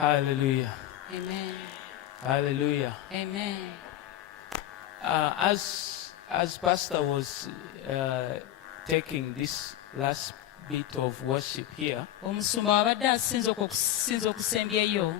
Hallelujah. Amen. Hallelujah. Amen. As Pastor was taking this last bit of worship here, Omusumba abadde asinza okusembyeyo.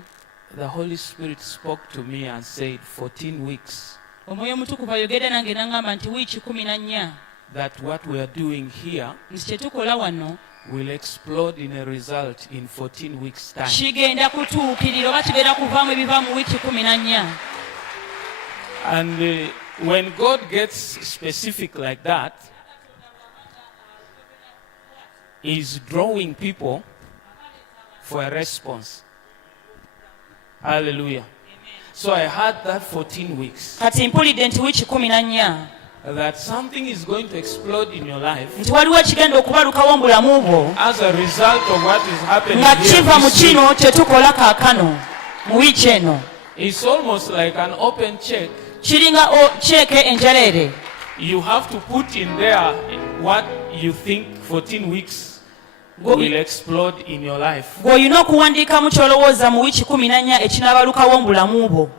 The Holy Spirit spoke to me and said 14 weeks. Omwoyo Omutukuvu ayogedde nange n'angamba nti wiiki 14 that what we are doing here nti kye tukola wano will explode in a result in 14 weeks time. kigenda kutuukirira oba kigenda kuvaamu ebiva mu wiiki 14. And when God gets specific like that, He's drawing people for a response. Hallelujah. So I had that 14 weeks. Kati mpulidde nti wiiki 14 that something is going to explode in your life nti waliwo ekigenda okubalukawo mu bulamu bwo as a result of what is happening nga here kiva mu this week. kino kye tukola kaakano mu wiiki eno. It's almost like an open check. Kiringa kyeke enjaleere. You have to put in there what you think 14 weeks will explode in your life. Gw'olina okuwandiikamu ky'olowooza mu wiiki 14 ekinaabalukawo mu bulamu bwo.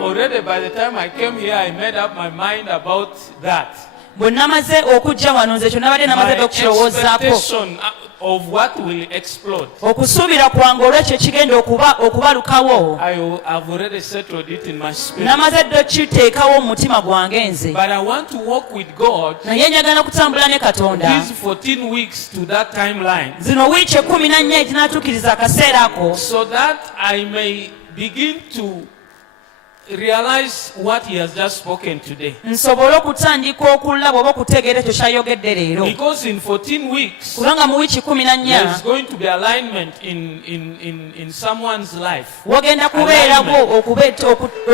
Already by the time I came here, I made up my mind about that. Bwe namaze okujja wano nze kyo nabadde namaze My okukirowoozaako. expectation of what will explode. Okusuubira kwange olw'ekyo ekigenda okubalukawo. I've already settled it in my spirit. Namaze dde okiteekawo mu mutima gwange nze. But I want to walk with God Naye njagala kutambula ne Katonda. these 14 weeks to that timeline Zino wiiki 14 ezinaatuukiriza akaseera ako. so that I may begin to realize what He has just spoken today. Nsobole okutandika okulaba oba okutegeera ekyo kyayogedde leero. Because in 14 weeks, Kubanga mu wiiki 14 there's going to be alignment in someone's life. wagenda kubeerawo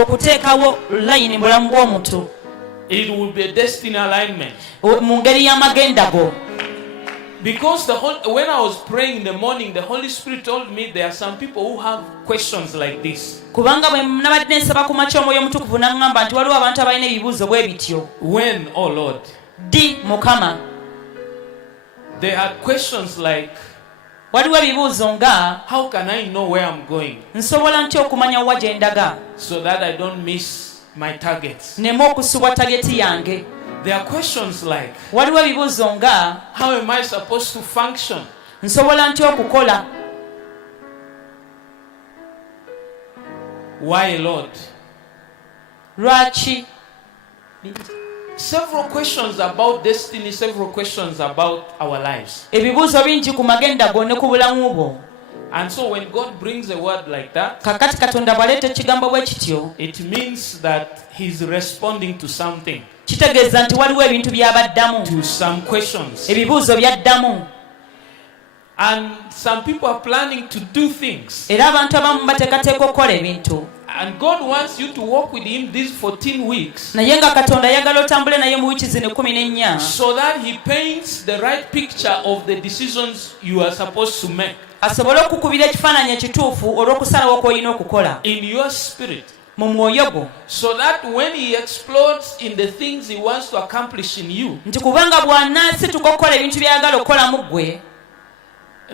okuteekawo layini mu bulamu bw'omuntu It will be a destiny alignment. mu ngeri y'amagenda go. Because when I was praying in the morning, the Holy Spirit told me there are some people who have questions like this. Kubanga bwe nabadde nsaba ku makya Omwoyo Omutukuvu n'aŋŋamba nti waliwo abantu abalina ebibuuzo bwe bityo. When, oh Lord? Ddi Mukama. They had questions like, Waliwo ebibuuzo nga how can I know where I'm going nsobola ntya okumanya wa gye ndaga so that I don't miss my targets? nneme okusubwa tageti yange. There are questions like, Waliwo ebibuuzo nga how am I supposed to function? nsobola ntya okukola. Why, Lord? Lwaki? Several questions about destiny, several questions about our lives. Ebibuuzo bingi ku magenda go ne ku bulamu bwo. And so when God brings a word like that, Kakati Katonda bw'aleeta ekigambo bwe kityo it means that He's responding to something, kitegeeza nti waliwo ebintu by'abaddamu, to some questions. ebibuuzo byaddamu. And some people are planning to do things. Era abantu abamu bateekateeka okukola ebintu. And God wants you to walk with Him these 14 weeks Naye nga Katonda ayagala otambule naye mu wiiki zino 14 so that He paints the right picture of the decisions you are supposed to make asobole okukubira ekifaananyi ekituufu olw'okusalawo kw'olina okukola in your spirit. mu mwoyo gwo. So that when He explodes in the things He wants to accomplish in you, Nti kubanga bw'anaasituka okukola ebintu by'ayagala okukola mu ggwe,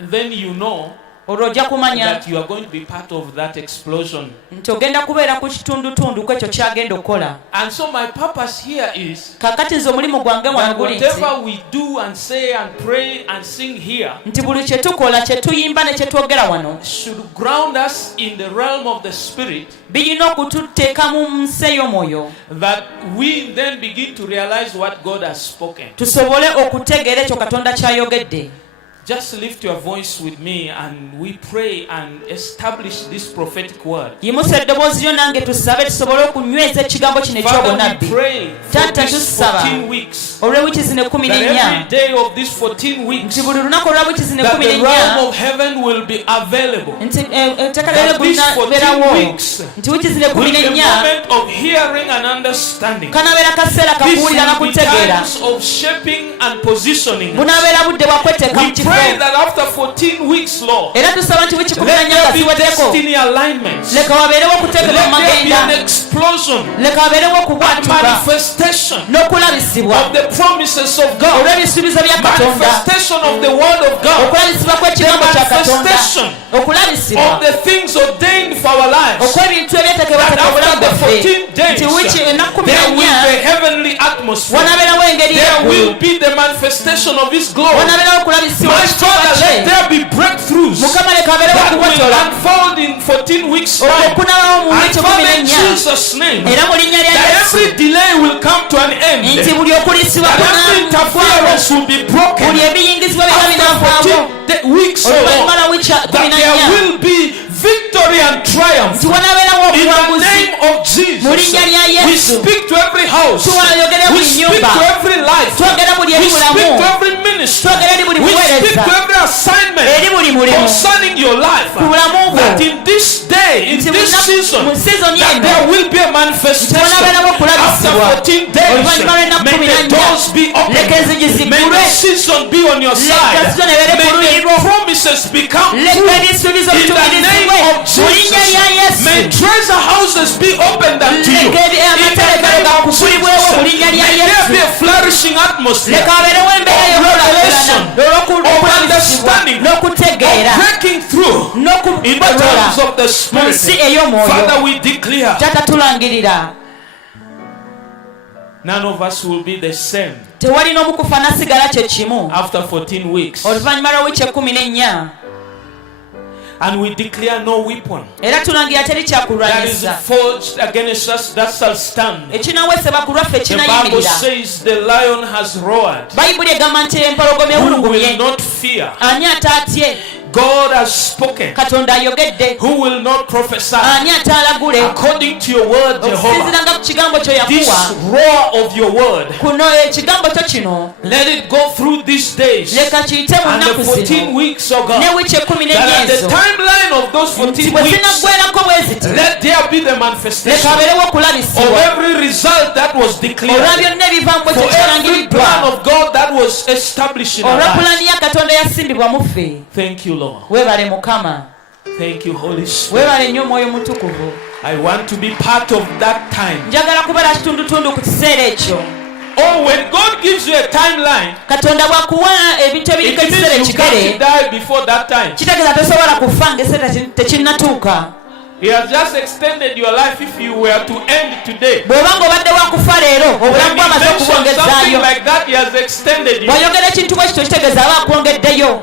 then you know olwo ojja kumanya that you are going to be part of that explosion. nti ogenda kubeera ku kitundutundu kwekyo kyagenda okukola. And so my purpose here is Kakati nze omulimu gwange wano that guli nti whatever we do and say and pray and sing here nti buli kye tukola kye tuyimba ne kye twogera wano should ground us in the realm of the Spirit, birina okututeeka mu nsi ey'omwoyo, that we then begin to realize what God has spoken. tusobole okutegeera ekyo Katonda ky'ayogedde. Just lift your voice with me and we pray and establish this prophetic word. Yimusa eddoboozi lyo nange tusabe tusobole okunyweza ekigambo kino Father, we eky'obunabbi. pray for Taata these tusaba 14 weeks, olw'ewiiki zino that every 14 day of these 14 weeks, nti buli lunaku olwa wiiki zino that the realm 14 of heaven will be available. nti etteeka That lero these 14 linabeerawo weeks nti wiiki zino will be a 14 moment of hearing and understanding. kanabeera kaseera This kakuwulira na will be kutegeera, times of shaping and positioning. bunaabeera budde bwa kweteeka mu We kifo. pray that after 14 weeks, Lord, Era tusaba nti wiiki 14 let nga there be ziweddeko, destiny alignments. leka wabeerewo okuteekebwa mu Let there be magenda, an explosion, leka wabeerewo a okubwatuka, manifestation n'okulabisibwa of the promises of God, olw'ebisuubizo bya Katonda, manifestation of the word of God, okulabisibwa kw'ekigambo kya Katonda, okulabisibwa of the things ordained for our lives. okw'ebintu ebyateekebwateeka That obulamu after the bwaffe 14 days, nti wiiki ennaku there will 14 be a heavenly atmosphere. wanabeerawo engeri There y'eggulu, will be the manifestation of His glory. wanabeerawo okulabisibwa My ekitiibwa Father, kye. let there be breakthroughs Mukama leka abeerewo that will okubotola unfold in 14 weeks' time. okunabawo mu And wiiki Father, in 14 Jesus' name, era mu linnya lya that Yesu every delay will come to an end. nti buli okulisibwa That every interference will be broken. buli ebiyingizibwa biba After binavaamu 14 weeks or oluvannyuma more, lwa wiiki that 14 there will be victory and triumph. nti wanabeerawo In the obuwanguzi name of Jesus, mu linnya lya we Yesu. speak to every house. Twayogera We buli speak nnyumba, to every life. twogera buli We eri speak mulamu, to every ministry. twogera eri buli We speak buweereza, to every assignment eri buli mulimu concerning your life. ku bulamu bwo, That in this day, in nti this season, mu season that eno there will be a manifestation. wanabeerawo After okulabisibwa 14 days, oluvannyuma lw'ennaku may the 14 doors be leka open. enzigi May ziggulwe, the season be on your leka side. season ebeere ku May luuyi the lwo, promises become leka true. ebisuubizo In the name bituukirizibwe of mu linnya lya Jesus, may Yesu. treasure houses be opened unto you. Leka In the amaterekero name of gakukulibwewo mu linnya Jesus, lya may there be Yesu. a flourishing atmosphere Leka abeerewo embeera of revelation, y'okulabirana of understanding, n'okutegeera of breaking through in the n'okubotola realms of the mu Spirit. nsi ey'omwoyo. Father, we declare Taata tulangirira none of us will be the same tewali n'omu kufa nasigala kye kimu after 14 weeks. oluvannyuma lwa wiiki 14 And we declare no weapon era tulangira teri that is kyakulwanyisa forged against us that shall stand. ekinaweesebwa ku lwaffe The Bible kinayimirira. says the lion has roared. bayibuli egamba nti empologoma Who will ewulugumye not fear? ani ataatye God has spoken. katonda ayogedde Who will not prophesy? ani ataalagule According to your word, Jehovah, okusinziiranga ku kigambo kyo this yakuwa roar of your word, kuno ekigambo kyo kino let it go through these days leka kiyite mu and the nnaku 14 zino weeks, oh ne God, wiiki 14 that at the ezo timeline of those 14 nti bwe weeks, zinaggwerako bwe ziti let there be the leka manifestation abeerewo of okulabisibwa every result that was olwa declared, byonna ebivaamu bwe for every plan kyekirangiddwa of God that was established in our olwa lives. pulani ya katonda yasimbibwa mu ffe. Thank you, Lord. weebale mukama, Thank you, Holy Spirit. weebale nnyo omwoyo mutukuvu. I want to be part of that time. njagala kubeera kitundutundu ku kiseera ekyo. Oh, when God gives you a timeline, katonda bw'akuwa ebintu it ebiriko ekiseera means you can't ekigere die before that time. kitegeeza tosobola kufa ng'eseera tekinnatuuka. He has just extended your life if you were to end today. bw'oba ng'obadde wakufa leero When obulamu he bwamaze mentions something okubwongezaayo, like that, he has extended you. bw'ayogera ekintu bwe kityo kitegeeza aba akwongeddeyo.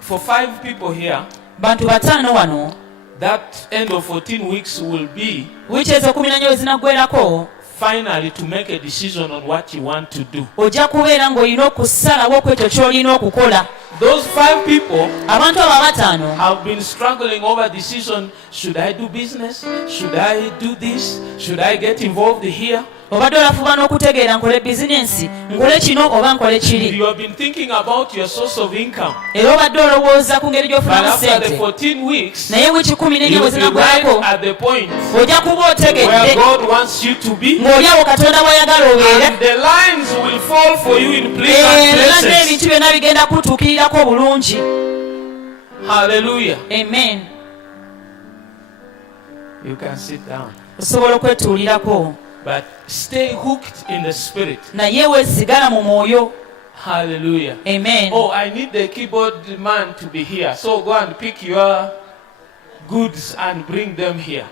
For 5 people here, bantu bataano wano that end of 14 weeks will be wiiki ezo 14 we zinaggwerako finally to make a decision on what you want to do. ojja kubeera ng'olina okusalawo ku ekyo ky'olina okukola. Those 5 people abantu abo abataano have been struggling over decision. Should I do business? Should I do this? Should I get involved here? obadde olafuba n'okutegeera nkole bizinensi, nkole kino oba nkole kiri, You have been thinking about your source of income. era obadde olowooza ku ngeri But gy'ofunamu after the ssente. 14 weeks, naye wiiki 14 you'll bwe be zinaggwerako right at the point ojja kuba where otegedde God wants you to be. ng'oli awo katonda bw'ayagala obeere, And the lines will fall for you in pleasant era places. n'ebintu byonna bigenda kutuukirirako obulungi. Hallelujah. Amen. You can sit down. osobola okwetuulirako, But stay hooked in the spirit. naye weesigala mu mwoyo. Hallelujah. Amen. Oh, I need the keyboard man to be here. So go and pick your goods and bring them here.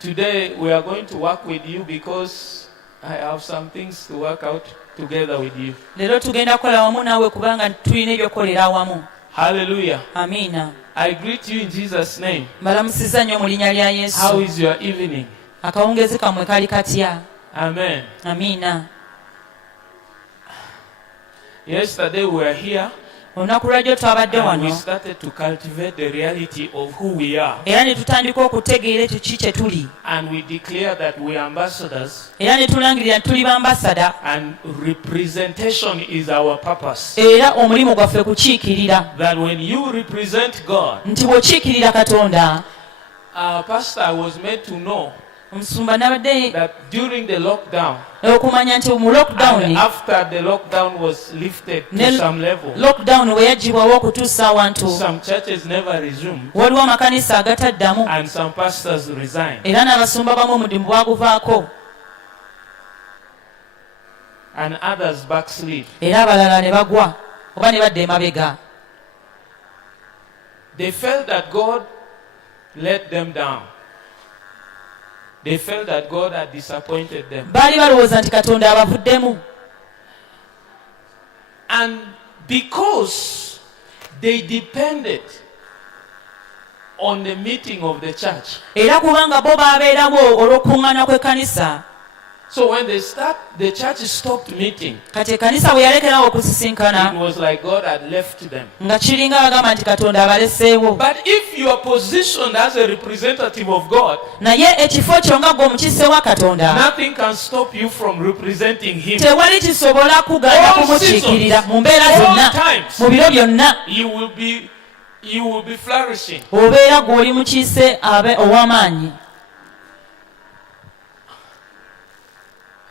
Today we are going to work with you because I have some things to work out together with you. leero tugenda kukola wamu naawe kubanga tulina ebyokukolera awamu. Hallelujah. Amiina. I greet you in Jesus' name. mbalamusizza nnyo mu linnya lya How Yesu. is your evening? akawungeezi kammwe kali katya? Amen. Amiina. Yesterday we were here olunaku lwajjo twabadde and we wano started to cultivate the reality of who we are. era ne tutandika okutegeera ekyo ki kye tuli, And we declare that we are ambassadors era ne tulangirira tuli bambasada, and representation is our purpose. era omulimu gwaffe kukiikirira. That when you represent God, nti bw'okiikirira Katonda, Pastor, I was made to know omusumba nabadde that during the lockdown, okumanya nti mu and lockdown after the lockdown was lifted to Ne- some level, lockdown we yagibwawo okutuusa awantu some churches never resumed, waliwo amakanisa agataddamu and some pastors resigned, era n'abasumba bamu omudimu gwaguvaako and others backslid. era abalala ne bagwa oba ne badda emabega. They felt that God let them down. They felt that God had disappointed them. baali balowooza nti katonda abavuddemu, And because they depended on the meeting of the church, era kubanga bo baabeerawo olw'okuŋŋaana kw'ekkanisa, so when the church stopped meeting, kati ekkanisa bwe yalekerawo it okusisinkana was like God had left them. nga kiringa bagamba nti katonda abaleseewo. But if you are positioned as a representative of God, naye ekifo kyo nga gwe omukiise wa katonda, nothing can stop you from representing Him. tewali kisobola kugaana kumukiikirira mu mbeera zonna, mu biro byonna You will be flourishing. obeera gw'oli mukiise abe ow'amaanyi.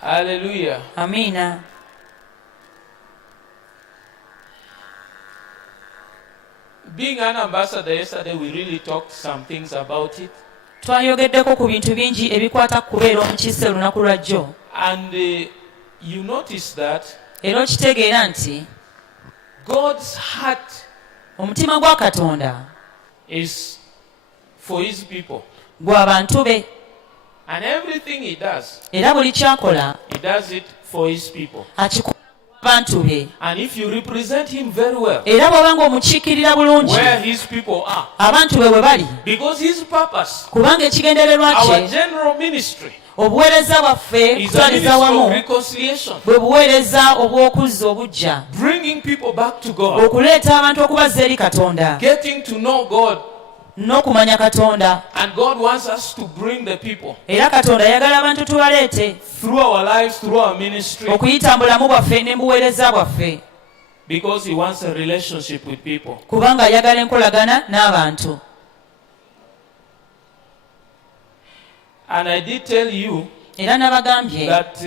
Hallelujah. Amiina. Being an ambassador yesterday, we really talked some things about it. Twayogeddeko ku bintu bingi ebikwata ku kubeera omukiise olunaku lwajjo, And you notice that era okitegeera nti God's heart omutima gwa katonda is for His people. gwa bantu be, And everything He does, era buli kyakola He does it for His people. akikola bantu be. And if you represent Him very well, Era bw'oba ng'omukiikirira bulungi where His people are, abantu be bwe bali, because His purpose, kubanga ekigendererwa our kye, general ministry, obuweereza bwaffe is a ministry kutwaliza of wamu reconciliation, bwe buweereza obw'okuzza obujja, bringing people back to God, okuleeta abantu okubazza eri katonda getting to know God. n'okumanya katonda. And God wants us to bring the people Era katonda ayagala abantu tubaleete through our lives, through our ministry, okuyita mu bulamu bwaffe ne mu buweereza bwaffe, because He wants a relationship with people. kubanga ayagala enkolagana n'abantu. And I did tell you Era n'abagambye that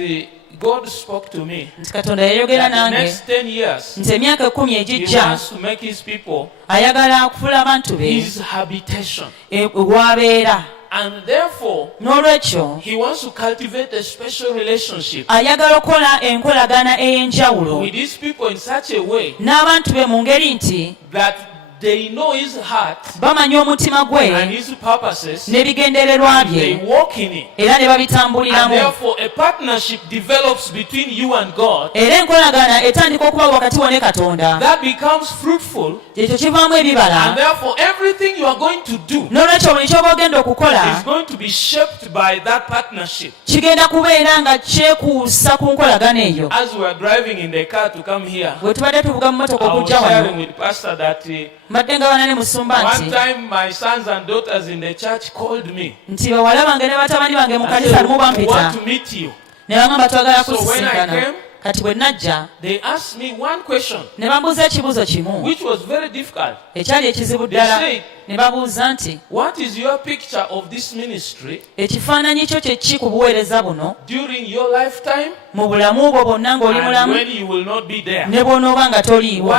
God spoke to me nti katonda yayogera that the nange next 10 years nti emyaka 10 He egijja wants to make His people ayagala okufuula abantu be His habitation. wabeera, And therefore, n'olwekyo He wants to cultivate a special relationship ayagala okukola enkolagana ey'enjawulo with His people in such a way n'abantu be mu ngeri nti that they know His heart bamanya omutima and gwe His purposes, n'ebigendererwa they bye, walk in it. era ne And babitambuliramu. therefore, a partnership develops between you and God Era enkolagana etandika okuba wakati wo ne katonda, that becomes fruitful. ekyo kivaamu And ebibala. therefore, everything you are going to do N'olwekyo buli kyoba ogenda is okukola going to be shaped by that partnership. kigenda kubeera nga kyekuusa ku nkolagana eyo. As we are driving in the car to come here, Bwe tubadde tuvuga mu motoka I was okujja sharing wano, with Pastor that mbadde nga bana ne musumba one nti time my sons and daughters in the church called me. nti bawala bange ne batabani bange mu and kanisa said, lumu "We want bampita to meet you." ne bangamba twagala So when I kusisinkana. came, Kati bwe najja They asked me one question, ne bambuuza ekibuuzo kimu which was very difficult. ekyali ekizibu They ddala. said, Ne babuuza nti "What is your picture of this ministry ekifaananyi kyo kye ki ku buweereza buno during your lifetime mu bulamu bwo bwonna ng'oli and mulamu when you will not be there? ne bw'onooba nga toliiwo?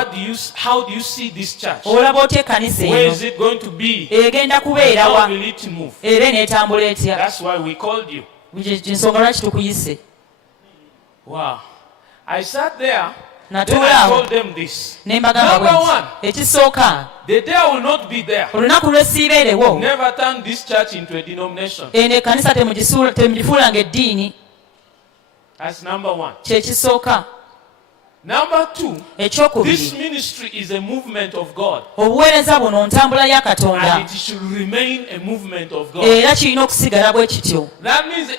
How do you see this church? olaba otya ekkanisa Where eno is it going to be? egenda kubeerawa How will it move?" era eneetambula etya? That's why we called you. ensonga lwaki tukuyise. Wow. I sat there, then Natuula I awo told them this. ne mbagamba Number bwe one, nti ekisooka the day I will not be there, olunaku lwesiibeerewo never turn this church into a denomination. eno ekkanisa temugifuulanga eddiini. That's number one. Kyekisooka. Number two, this Ekyokubiri, ministry is a movement of God. obuweereza buno ntambula ya And Katonda it should remain a movement of God. era kirina okusigala bwe kityo. That means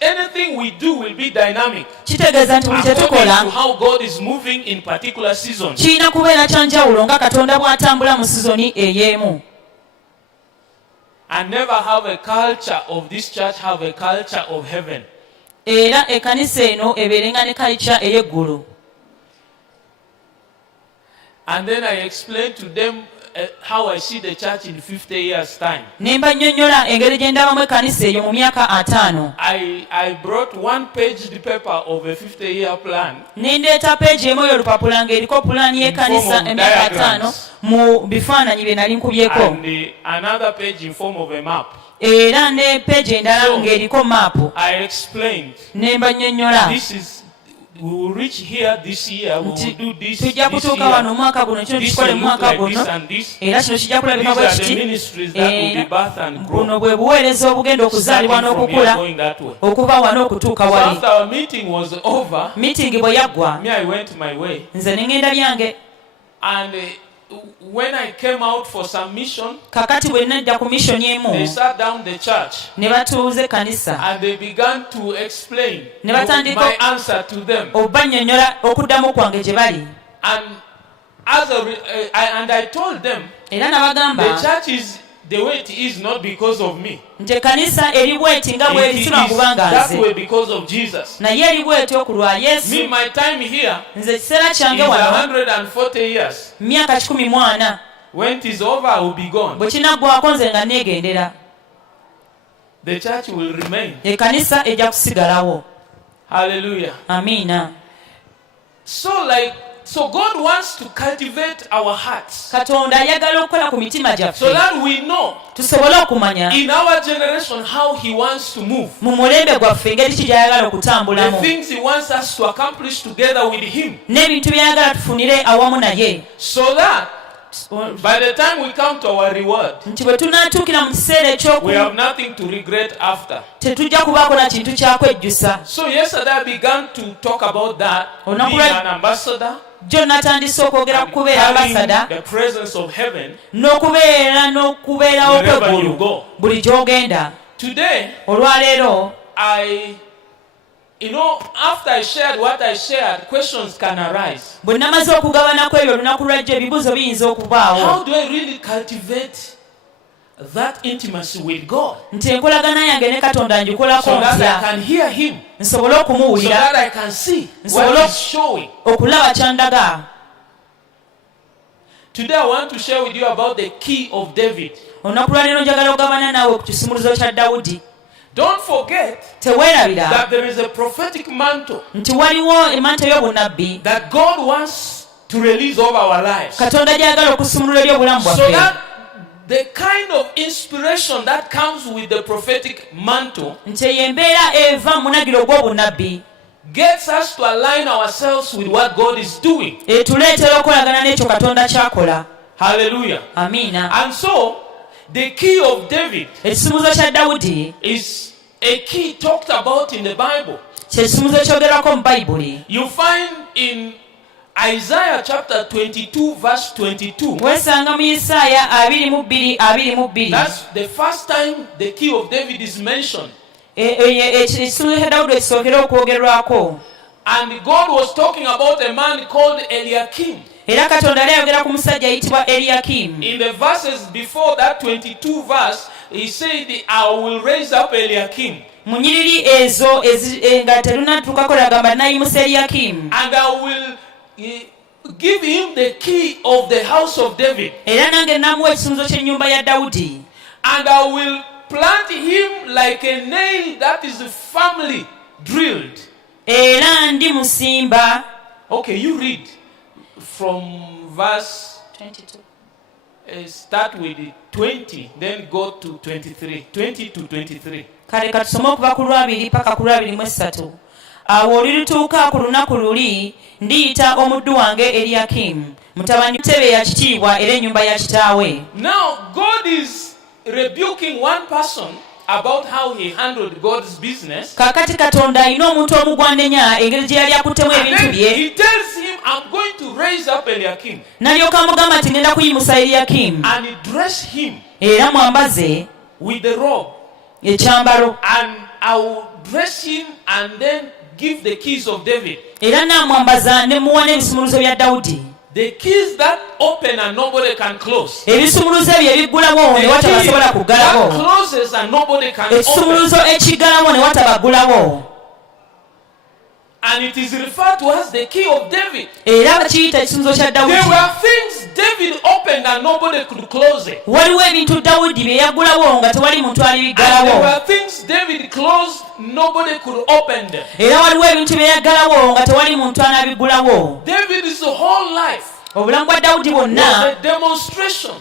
anything we do will be dynamic Kitegeeza nti buli kye according to tukola how God is moving in particular seasons. kirina kubeera kyanjawulo nga Katonda bw'atambula mu sizoni ey'emu. And never have a culture of this church have a culture of heaven. Era ekkanisa eno ebeerenga ne kayica ey'eggulu. And then I explained to them how I see the church in 50 years' time. Nemba nnyonnyola engeri gye ndabamu ekkanisa eyo mu myaka 5. I brought one-page paper of a 50-year plan. Ne ndeeta peegi emu y'olupapula ng'eriko pulaani y'ekkanisa emyaka 5 mu bifaananyi bye nali nkubyeko. And another page in form of a map. Era ne peegi endala ng'eriko maapu. I explained. Nemba nnyonnyola. We will reach here this year, we will do this, tujja kutuuka wano omwaka guno kino tukikole mu mwaka guno era kino kijja kulabika bwe kiti buno bwe buweereza obugenda okuzaalibwa n'okukula okuva wano okutuuka wali. Meeting bwe yaggwa nze ne ngenda byange. When I came out for some mission, kakati bwe najja ku mission emu they sat down the church ne batuuza ekkanisa and they began to explain ne batandika my answer to them. Obannyonnyola okuddamu kwange gye bali. And I told them era nabagamba the church is the way it is not because of me. Nti ekkanisa eri bweti nga bweri si lwakubanga that way nze because of Jesus. naye eri bweti okulwa Yesu. Me, my time here nze ekiseera kyange is wano 140 years. myaka 14. When it is over, I will be gone. bwe kinaggwako nze nga neegendera. The church will remain. Ekkanisa ejja kusigalawo. Hallelujah. Amiina. So God wants to cultivate our hearts. Katonda ayagala okukola ku mitima gyaffe. So that we know tusobole okumanya in our generation how He wants to move. mu mulembe gwaffe engeri ki gy'ayagala The okutambulamu. things He wants us to accomplish together with Him. N'ebintu by'ayagala tufunire awamu naye. So that by the time we come to our reward, nti bwe tunaatuukira mu kiseera we have nothing to regret after. tetujja kubaako na kintu kyakwejjusa. So yesterday I began to talk about that, being an ambassador, jjo natandise okwogera ku kubeera ambasada the presence of heaven n'okubeerawo kw'eggulu buli gy'ogenda. Today, olwaleero after I shared what I shared, questions can arise. bwe namaze okugabana kw'ebyo olunaku lwajjo ebibuuzo biyinza okubaawo. How do I really cultivate that intimacy with God? Nti enkolagana yange ne Katonda ngikolako So that I ntya can hear Him, nsobole so okumuwulira, that I can see what He's showing. okulaba kyandaga. Today I want to share with you about the key of David. Olunaku lwaleero njagala okugabana naawe ku kisumuluzo kya Dawudi. Don't forget Teweerabira that there is a prophetic mantle nti waliwo emanto y'obunabbi that God wants to release over our lives. Katonda gy'ayagala okusumulula eri obulamu So bwaffe. that the kind of inspiration that comes with the prophetic mantle nti eyo embeera eva mu munagiro gw'obunabbi gets us to align ourselves with what God is doing. etuleetera okolagana n'ekyo Katonda kyakola. Hallelujah. Amiina. And so, the key of David Ekisumuluzo kya Dawudi is a key talked about in the Bible. kyekisumuluzo kyogerwako mu Bayibuli. You find in Isaiah chapter 22 verse 22. Weesanga mu Isaaya 22:22. That's the first time the key of David is mentioned. Ekisumuluzo kya Dawudi ekisookera okwogerwako. And God was talking about a man called Eliakim. Era Katonda yali ayogera ku musajja ayitibwa Eliakim. In the verses before that 22 verse, He said, I will raise up Eliakim. Mu nnyiriri ezo nga terunatuukako yagamba nayimusa Eliakim. And I will give him the key of the house of David. Era nange namuwa ekisumuluzo ky'ennyumba ya Dawudi. And I will plant him like a nail that is firmly drilled. Era ndi musimba. Okay, you read from verse 22. Start with 20, then go to 23. 20 to 23. Kale katusome okuva ku 2 paka ku 23. Awo olulituuka ku lunaku luli ndiyita omuddu wange Eliakim mutabani ntebe ya kitiibwa era ennyumba ya kitaawe. Now God is rebuking one person about how he handled God's business. Kakati Katonda alina omuntu omugwandenya engeri gye yali akuttemu ebintu bye. He tells him, I'm going to raise up Eliakim. N'alyoka amugamba nti ngenda kuyimusa Eliakim. And he dressed him Era mwambaze with the robe. Ekyambalo. And I will dress him and then give the keys of David. Era n'amwambaza ne muwa n'ebisumuluzo bya Dawudi. The keys that open and nobody can close. Ebisumuluzo ebyo ebiggulawo ne watabasobola kuggalawo. That closes and nobody can open. Ekisumuluzo ekiggalawo ne watabaggulawo. And it is referred to as the key of David. era bakiyita ekisumuluzo kya There Dawudi. were things David opened and nobody could close it. Waliwo ebintu Dawudi bye yagulawo nga tewali muntu And there alibiggalawo. were things David closed, nobody could open them. Era waliwo ebintu bye yaggalawo nga tewali muntu anabiggulawo. David's whole life Obulamu bwa Dawudi was bwonna a demonstration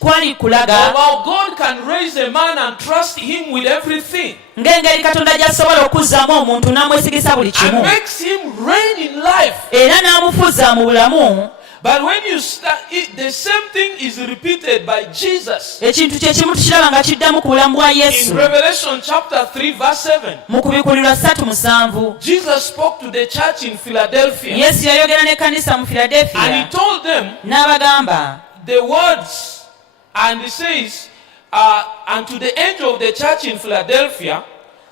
kwali of kulaga how God can raise a man and trust him with everything ng'engeri Katonda gy'asobola okuzzaamu omuntu n'amwesigisa buli and kimu makes him reign in life. era n'amufuza mu bulamu. But when you start, the same thing is repeated by Jesus. Ekintu kye kimu tukiraba nga kiddamu ku bulamu bwa In Yesu. Revelation chapter 3 verse 7, Mu kubikulirwa 3:7 Jesus spoke to the church in Philadelphia Yesu yayogera n'ekkanisa mu and he Philadelphia told them n'abagamba the words, and he says, and to the angel of the church in Philadelphia,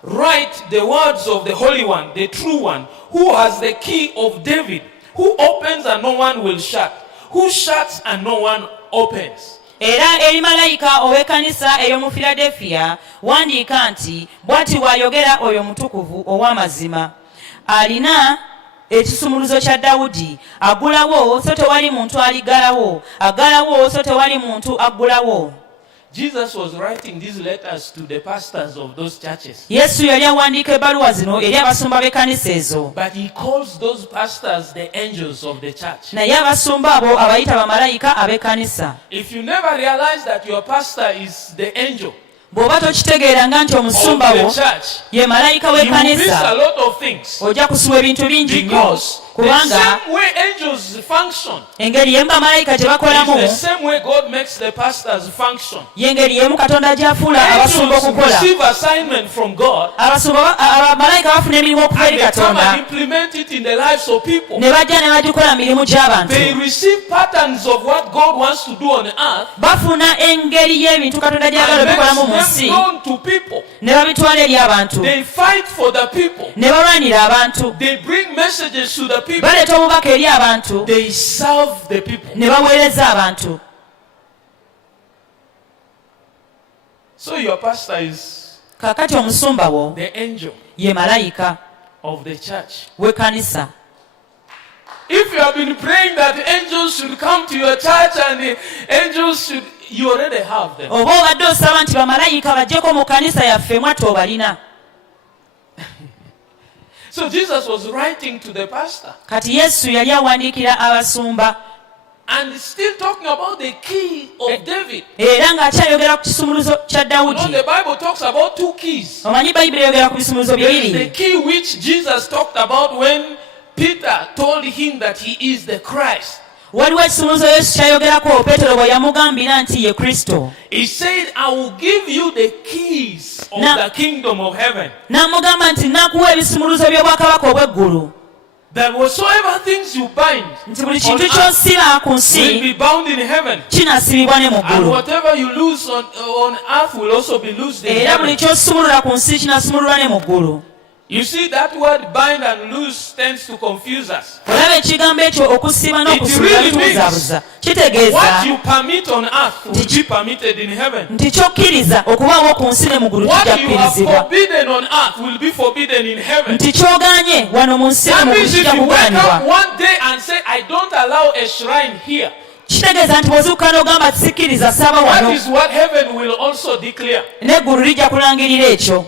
write the words of the Holy One, the true one, who has the key of David, who opens and no one will shut, who shuts and no one opens. era eri malayika ow'ekkanisa ey'omu Philadelphia wandiika nti bw'ati bw'ayogera oyo omutukuvu ow'amazima alina ekisumuluzo kya Dawudi, agulawo so tewali muntu aliggalawo, aggalawo so tewali muntu aggulawo. Jesus was writing these letters to the pastors of those churches. Yesu yali awandiika ebbaluwa zino eri abasumba b'ekkanisa ezo, But he calls those pastors the angels of the church. naye abasumba abo abayita bamalayika ab'ekkanisa. If you never realize that your pastor is the angel Bw'oba tokitegeeranga nti of omusumba wo the church, ye malayika you will miss a w'ekkanisa, lot of things. ojja kusiwa ebintu bingi nnyo, Because the kubanga same way angels function engeri yemu bamalayika gye is bakolamu the same way God makes the pastors function. y'engeri yemu Katonda gy'afuula abasumba Angels okukola. receive assignment from God Abamalayika bafuna emirimu okuva and eri they come and Katonda implement it in the lives of people. ne bajja ne bagikola mirimu They gy'abantu. receive patterns of what God wants to do on earth Bafuna engeri y'ebintu Katonda gy'agala and obikolamu mu makes them nsi known to people. ne babitwala eri abantu, They fight for the people. ne balwanira abantu, They bring messages to the people. baleeta obubaka eri abantu, They serve the people. ne baweereza abantu. So your pastor is Kaakati omusumba wo the angel ye malayika of the church. w'ekkanisa. If you have been praying that angels should come to your church and the angels should, you already have them. Oba obadde osaba nti bamalayika bajjeko mu kkanisa yaffe mwattu obalina. So Jesus was writing to the pastor Kati Yesu yali awandiikira abasumba and still talking about the key of David. era ng'akyayogera ku kisumuluzo kya You know, Dawudi. the Bible talks about two keys. Omanyi Bayibuli eyogera ku bisumuluzo There is the bibiri. key which Jesus talked about when Peter told him that he is the Christ. Waliwo ekisumuluzo Yesu kyayogerako Peetero bwe yamugambira nti ye Kristo. He said, I will give you the keys of Now- the kingdom of heaven. N'amugamba nti nakuwa ebisumuluzo by'obwakabaka obw'eggulu, That whatsoever things you bind nti buli on kintu earth ky'osiba ku will nsi be bound in heaven. kinaasibibwa ne mu And ggulu, whatever you lose on earth will also be loosed in era buli heaven. ky'osumulula ku nsi kinaasumululwa ne mu ggulu. You see, that word bind and loose tends to confuse us. Olaba ekigambo ekyo okusiba It n'okusumulula really means bitubuzaabuza. What Kitegeeza you permit on earth will be permitted in heaven. nti ky'okkiriza okubaawo ku nsi ne mu ggulu What kijja you have kukkirizibwa, forbidden on earth will be forbidden in heaven. nti ky'ogaanye wano mu nsi ne That mu ggulu means if kijja you wake kugaanibwa. up one day and say, I don't allow a shrine here, Kitegeeza nti bw'ozuukuka n'ogamba tisikiriza ssaaba that wano, is what heaven will also declare. n'eggulu lijja kulangirira ekyo.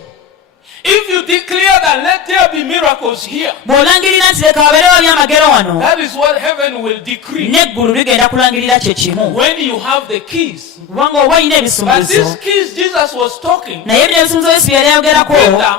If you declare that let there be miracles here, Bw'olangirira nti leka wabeerewo byamagero wano, that is what heaven will decree n'eggulu ligenda kulangirira kye kimu. when you have the keys. Kubanga oba olina But these ebisumuluzo, keys Jesus was talking, naye bino ebisumuluzo Yesu bye yali ayogerako Peter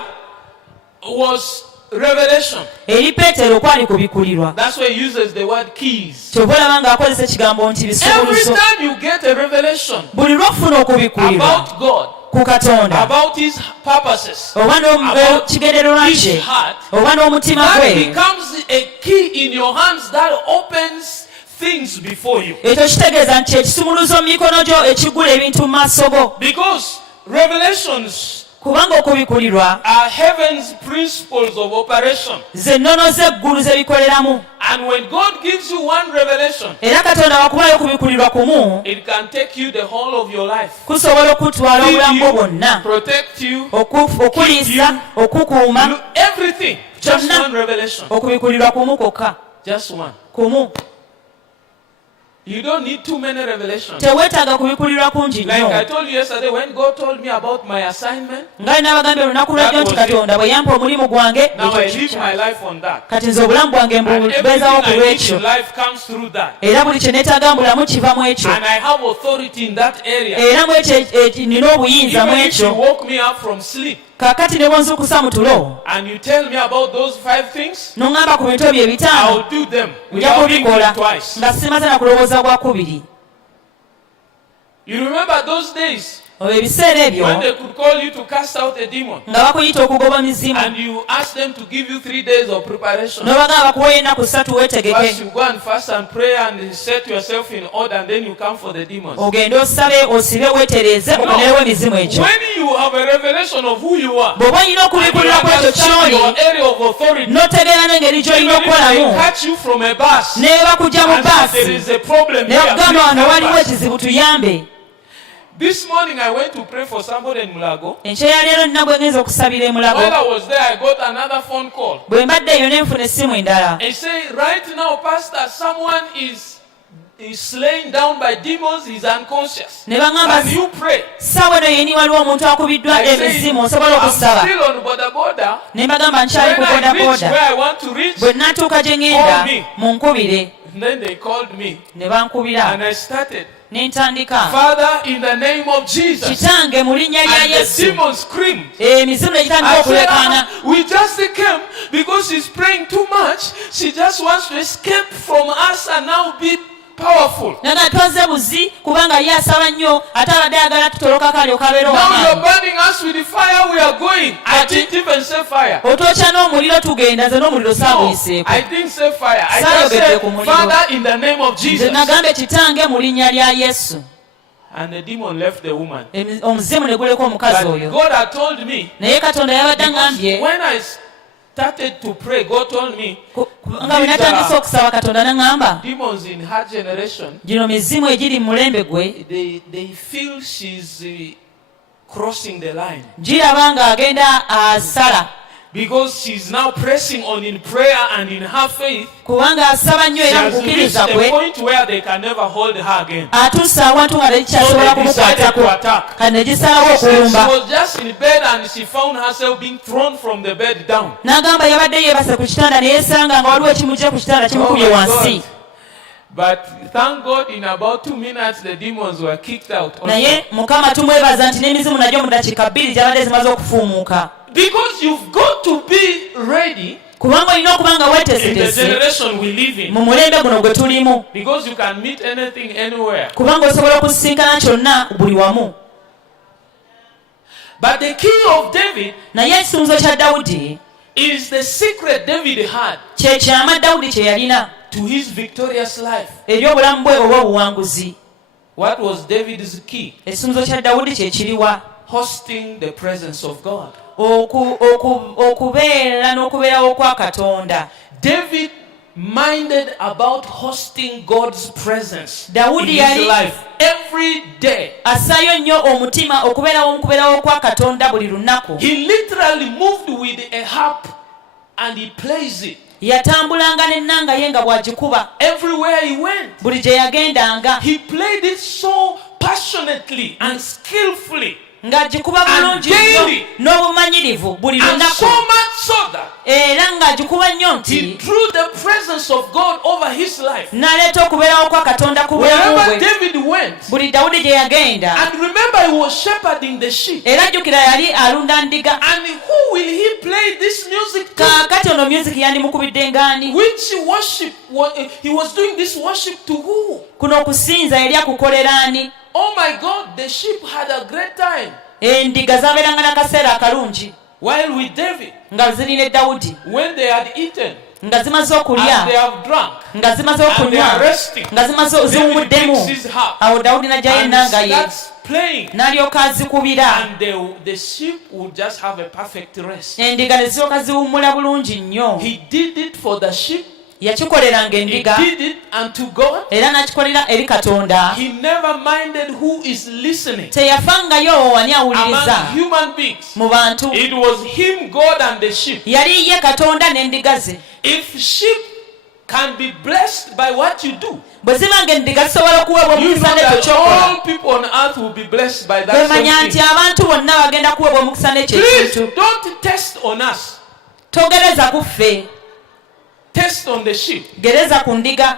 was revelation. eri Peetero kwali kubikulirwa. That's why he uses the word keys. Kyova olaba ng'akozesa ekigambo nti Every bisumuluzo. time you get a revelation Buli lw'ofuna okubikulirwa about God, ku Katonda, about his purposes, oba n'ekigendererwa his kye, heart, oba n'omutima that gwe, becomes a key in your hands that opens things before you. ekyo kitegeeza nti ekisumuluzo mu mikono gyo ekiggula ebintu mu maaso go. Because revelations kubanga okubikulirwa are heaven's principles of operation. ze nnono z'eggulu ze bikoleramu. And when God gives you one revelation, era katonda wakubayo kubikulirwa kumu it can take you the whole of your life. kusobola okutwala obulamu bwo bwonna, Protect you, okuliisa, okukuuma, everything. Just one revelation. okubikulirwa kumu kwokka, Just one. kumu. You don't need too many revelations. Teweetaaga kubikulirwa kungi Like nnyo. I told you yesterday, when God told me about my assignment, nga nabagambye olunaku lwajjo nti katonda bwe yampa omulimu gwange, now I live my life on that. kati nze obulamu bwange And everything mbubeezaawo ku I need lwekyo, in life comes through that. era buli kye neetaaga mu bulamu kiva mu ekyo, And I have authority in that area. era mu ekyo nina obuyinza mu Even if you ekyo. woke me up from sleep Kaakati ne bwonzuukusa mu tulo and you tell me about those 5 things, n'oŋŋamba ku bintu ebyo I'll ebitaano, do them nja without thinking kubikola twice. nga simaze na kulowooza gwa kubiri. You remember those days Ebiseera ebyo when they could call you to cast out a demon nga bakuyita okugoba mizimu, and you ask them to give you 3 days of preparation. n'obagamba bakuwa ennaku 3 weetegeke, First you go and fast and pray and set yourself in order, and then you come for the demons. ogende osabe, osibe, weetereeze, okonerewo emizimu egyo. When you have a revelation of who you are, bw'oba olina and you okubikulira ku ekyo understand your ky'oli, area of authority, n'otegeera n'engeri gy'olina even if they okukolamu, catch you from a bus ne bakujja mu and say there baasi, is a problem ne here, bakugamba please wano help waliwo us. ekizibu, tuyambe. This morning I went to pray for somebody in Mulago. Enkya ya leero nina bwe ngenza okusabira e While Mulago, I was there, I got another phone call. bwe mbadde eyo ne nfuna essimu endala. They say, right now, Pastor, someone is slain down by demons, he's unconscious. Ne baŋŋamba, And you pray. ssaawa eno yeni waliwo omuntu akubiddwa I say, emizimu, osobola I'm okusaba. still on boda. Ne mbagamba nkyali ku When I reach boodabooda, where I want to reach, bwe natuuka gye ŋŋenda Call me. munkubire. and then they called me. Ne bankubira, And I started, ne ntandika, Father, in the name of Jesus. kitange mu linnya lya And the Yesu. demons screamed. Emizimu ne gitandika I said, okulekaana. we just came because she's praying too much. She just wants to escape from us and now be powerful. Naga twaze buzi kubanga ye asaba nnyo, ate abadde ayagala tutoloka kali okabeera Now you're owamaanyi. burning us with the fire, we are going. I didn't even say fire. Otwokya n'omuliro tugenda, nze n'omuliro No, saabuyiseeko. I didn't say fire. I Sayo just gete said, ku muliro. Father, in the name of Nze Jesus. nagambe kitange mu linnya lya Yesu. And the demon left the woman. Omuzimu ne guleka omukazi But oyo. God had told me, Naye Katonda yabadde because aŋŋambye, when I started to pray, God told me, nga bwe natandise okusaba Katonda n'aŋŋamba, demons in her generation, gino mizimu egiri mu mulembe gwe, they feel she's crossing the line. giraba ng'agenda asala. Because she's now pressing on in prayer and in her faith, Kubanga asaba nnyo she era mu has reached kukkiriza the kwe, point where they can never hold her again. atuuse awantu nga So tekikyasobola they decided kumukwatako, to attack. kati ne gisalawo She said she okulumba. was just in bed and she found herself being thrown from the bed down. N'agamba yabadde yeebase ku kitanda ne yeesanga nga waliwo ekimugya ku kitanda kimukubye Oh my wansi. God. But thank God in about 2 minutes the demons were kicked out. Also. Naye Mukama tumwebaza nti n'emizimu nagyo mu dakiika 2 gyabadde zimaze okufuumuuka. Because you've got to be ready Kubanga olina okuba nga in the weeteesetese generation we live in. mu mulembe guno gwe tulimu. Because you can meet anything anywhere. Kubanga osobola okusisinkana kyonna buli wamu. But the key of David Naye ekisunzo kya Dawudi is the secret David had kye kyama Dawudi kye yalina to his victorious life. eri obulamu bwe oba obuwanguzi. What was David's key? Ekisunzo kya Dawudi kye kiriwa? Hosting the presence of God. Okubeera n'okubeerawo kwa Katonda. David minded about hosting God's presence in Dawudi his yali life every day. assaayo nnyo omutima okubeerawo mu kubeerawo kwa Katonda buli lunaku. He literally moved with a harp and he plays it. Yatambulanga n'ennanga ye nga bw'agikuba Everywhere he went, buli gye yagendanga, he played it so passionately and skillfully. ng'agikuba bulungi nnyo daily. n'obumanyirivu buli And lunaku, so much so that era ng'agikuba nnyo he nti drew the presence of God over his life. n'aleeta okubeerawo kwa Katonda ku bulamu Wherever bwe David went, buli Dawudi gye yagenda. and remember he was shepherding the sheep. Era jjukira yali alunda ndiga. And who will he play this music to? Kaakati ono music yandimukubidde ngaani? Which worship? He was doing this worship to who? Kuno okusinza yali akukolera ani? Oh my God, the sheep had a great time Endiga zaabeeranga n'akaseera akalungi while with David. nga ziri ne Dawudi. When they had eaten, nga zimaze and okulya they have drunk, nga zimaze and they okunywa are resting, nga zimaze David ziwumuddemu picks his harp awo dawudi n'ajjayo and ennanga ye starts playing, n'alyoka azikubira and the sheep would just have a perfect rest. endiga ne ziryoka ziwummula bulungi nnyo. He did it for the sheep. yakikoleranga He endiga did it unto God. era n'akikolera eri katonda. He never minded who is listening. teyafangayo wani awuliriza Among human beings, mu bantu. it was him, God, and the sheep. yali ye katonda n'endiga ze. If sheep can be blessed by what you do, bwe zibanga endiga zisobola okuweebwa you know omukisa n'ekyo that kyokola. all people on earth will be blessed by that wemanya same nti thing. abantu bonna bagenda kuweebwa omukisa n'ekyo Please ekintu. don't test on us. togereza ku ffe, Test on the sheep gereza ku ndiga.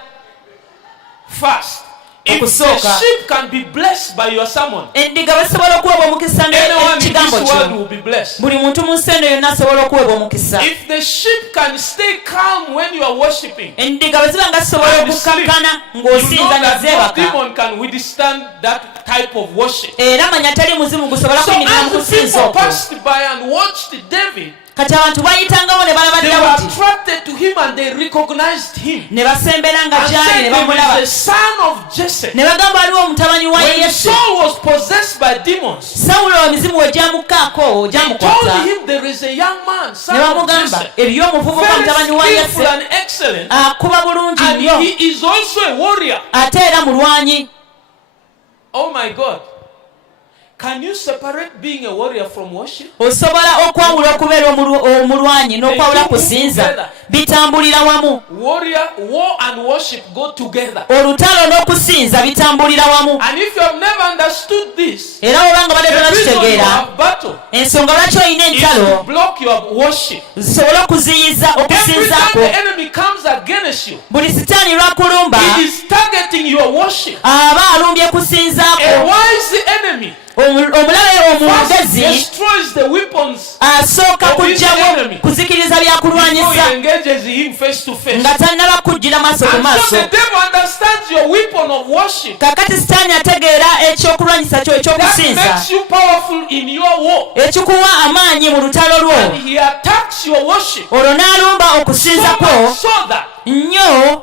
first. If the Okusooka. sheep can be blessed by your sermon, endiga basobola okuweebwa omukisa anyone in n'ekigambo this world kyo. will be blessed. buli muntu mu nsi eno yonna asobola okuweebwa omukisa. If the sheep can stay calm when you are worshiping, endiga bwe ziba nga zisobola and sleep, okukakkana you know ng'osinza ne that no zeebaka. demon can withstand that type of worship. era manya tali muzimu gusobola So kuyimirira mu as the kusinza people okwo. passed by and watched David, kati abantu bayitangawo ne balaba they were dawudi attracted to him and they recognized him. ne basembera nga And gyali said, ne "There bamulaba is the son of Jesse." ne bagamba waliwo omutabani wa When yese. Saul was possessed by demons, sawulo emizimu we gyamukkaako they told gyamukwata him there is a young man, ne son of bamugamba Jesse, eriyo omuvubuka very mutabani wa skillful yese and excellent, akuba bulungi and nnyo he is also a warrior. ate era mulwanyi. Oh my God. Can you separate being a warrior from worship? osobola okwawula okubeera omulwanyi n'okwawula kusinza bitambulira wamu. War and worship go together. olutalo n'okusinza bitambulira wamu. And if you have never understood this, era obanga badde the reason you tonakitegeera have battle ensonga lwaki olina is to entalo block your worship. zisobole okuziyiza Every time okusinzaako. the enemy comes against you, buli sitaani lwakulumba he is targeting your worship. aba alumbye A kusinzaako. wise enemy omulabe first omugezi destroys the weapons asooka of his kuggyamu enemy kuzikiriza before byakulwanyisa he engages him face to face. nga tannaba kujjira maaso ku And so maaso. the devil understands your weapon of worship. kakati sitaani ategeera ekyokulwanyisa kyo That ekyokusinza makes you powerful in your war. ekikuwa amaanyi mu lutalo lwo. And he attacks your worship olwo n'alumba so okusinza kwo much so that nnyo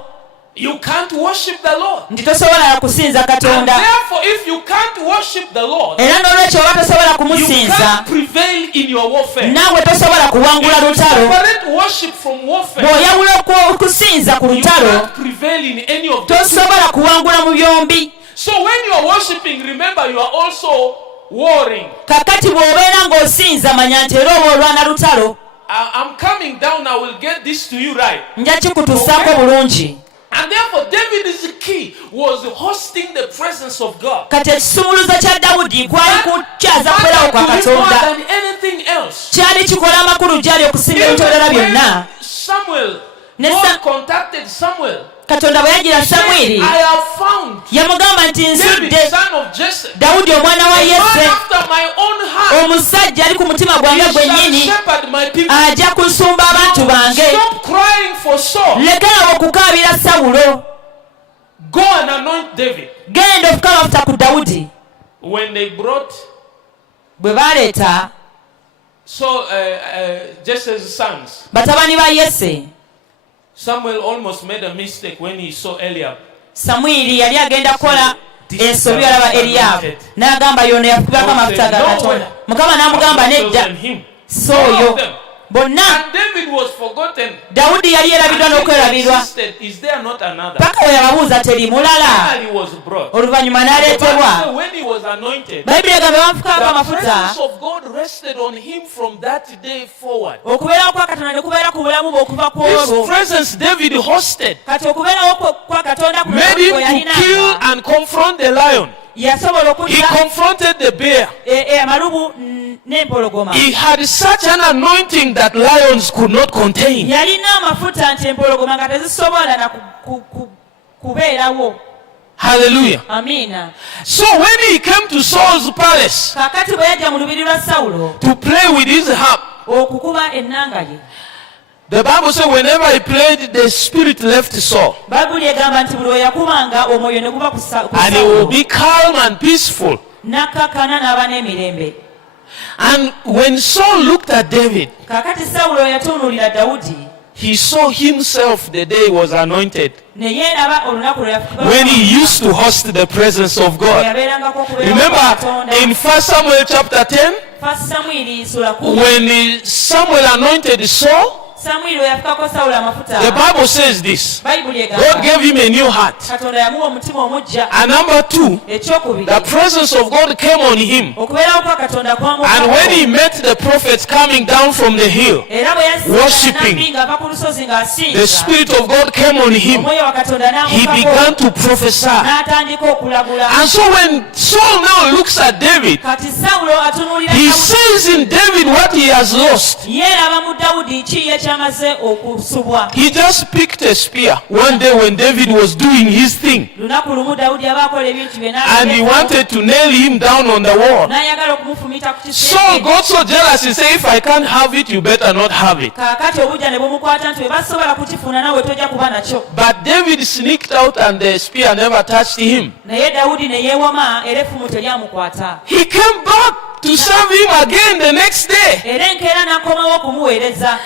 you can't worship the Lord. nti tosobola kusinza And katonda. therefore, if you can't worship the Lord, era n'olwekyo oba tosobola you kumusinza can't prevail in your warfare. naawe tosobola kuwangula If you lutalo. separate worship from warfare, bw'oyawula okusinza ku you lutalo can't prevail in any of them. tosobola kuwangula mu byombi. So when you are worshiping, remember you are also warring. kakati bw'obeera ng'osinza manya nti era oba olwana lutalo. I'm coming down, I will get this to you right. nja kikutuusaako bulungi. And therefore, David's key was hosting the presence of God. kati ekisumuluzo kya dawudi kwali kukyaza kubeerawo kwa Mattered to him more katonda. than anything else. kyali kikola amakulu gyali okusinga Even ebitolera when byonna. Samuel, Ne God Sa- contacted Samuel. katonda bwe yagira He said, samwiri I have found yamugamba nti David, nsudde son of Jesse, dawudi omwana wa a man yese after my own heart. omusajja ali ku mutima gwange He shall gwennyini shepherd my people. ajja kusumba abantu bange. Stop crying for Saul. lekerawo okukaabira sawulo. Go and anoint David. genda okukaba mafuta ku dawudi. When they brought bwe baleeta Jesse's sons, batabani ba yese, Samuel almost made a mistake when he saw Eliab. samwiri yali agenda kukola ensobi yalaba eriyaabu n'agamba yono yafukibwako amafuta ga katonda. mukama n'amugamba nedda si oyo bonna. And David was forgotten. dawudi yali yerabiddwa n'okwerabirwa Insisted, is there not another? paka we yababuuza teri mulala. And he was brought. oluvannyuma The Bible n'aleetebwa. says when he was anointed, bayibuli egamba bamufukaako the amafuta. presence of God rested on him from that day forward. okubeerawo kwa katonda ne kubeera ku bulamu bwe okuva ku This olwo. presence David hosted kati okubeerawo kwa katonda ku made bwe him to kill yalinanga and confront the lion. yasobola He okutta confronted the bear. amalubu n'empologoma. He had such an anointing that lions could not contain. yalina amafuta nti empologoma nga tezisobola na kubeerawo. Hallelujah. amiina. So when he came to Saul's palace kaakati bwe yajja mu lubiri lwa sawulo to play with his harp, okukuba ennanga ye, the Bible says whenever he played, the spirit left Saul. bayibuli egamba nti buli we yakubanga omwoyo ne guba ku And he will sawulo be calm and peaceful. n'akkakkana n'aba n'emirembe. And when Saul looked at David, kaakati sawulo yatunuulira dawudi he saw himself the day he was anointed, ne yeeraba olunaku lwe when he used to host the presence of God. yabeerangako okubeera Remember Katonda. in 1 Samuel chapter 10, First Samwiri sura 10. when Samuel anointed Saul, Samwiri we yafikako Sawulo amafuta. the Bible says this: Bayibuli God egamba gave him a new heart. Katonda yamuwa omutima omujja. And number 2, Ekyokubiri, the presence of God came on him. okubeerawo kwa Katonda And when he met the prophets coming down from the hill, era bwe worshiping, yasiga ng'ava ku lusozi ng'asinza, the Spirit of God came on him. omwoyo wa Katonda He n'amukako, began to prophesy. n'atandika okulagula. And so when Saul now looks at David, Kati Sawulo atunuulira he Dawudi, sees in David what he has lost. yeeraba mu Dawudi ki ekyamaze okusubwa. He just picked a spear one day when David was doing his thing, Lunaku lumu Dawudi aba akola ebintu bye and he wanted to nail him down on the wall. n'ayagala okumufumita ku Saul kisenge. got so jealous, he said, if I can't have it, you better not have it. Kaakati obujja ne bumukwata nti bwe basobola kukifuna nawe tojja kuba nakyo. But David sneaked out and the spear never touched him. Naye Dawudi ne yeewama era effumu teryamukwata. He came back to serve him again the next day. Era enkeera n'akomawo okumuweereza.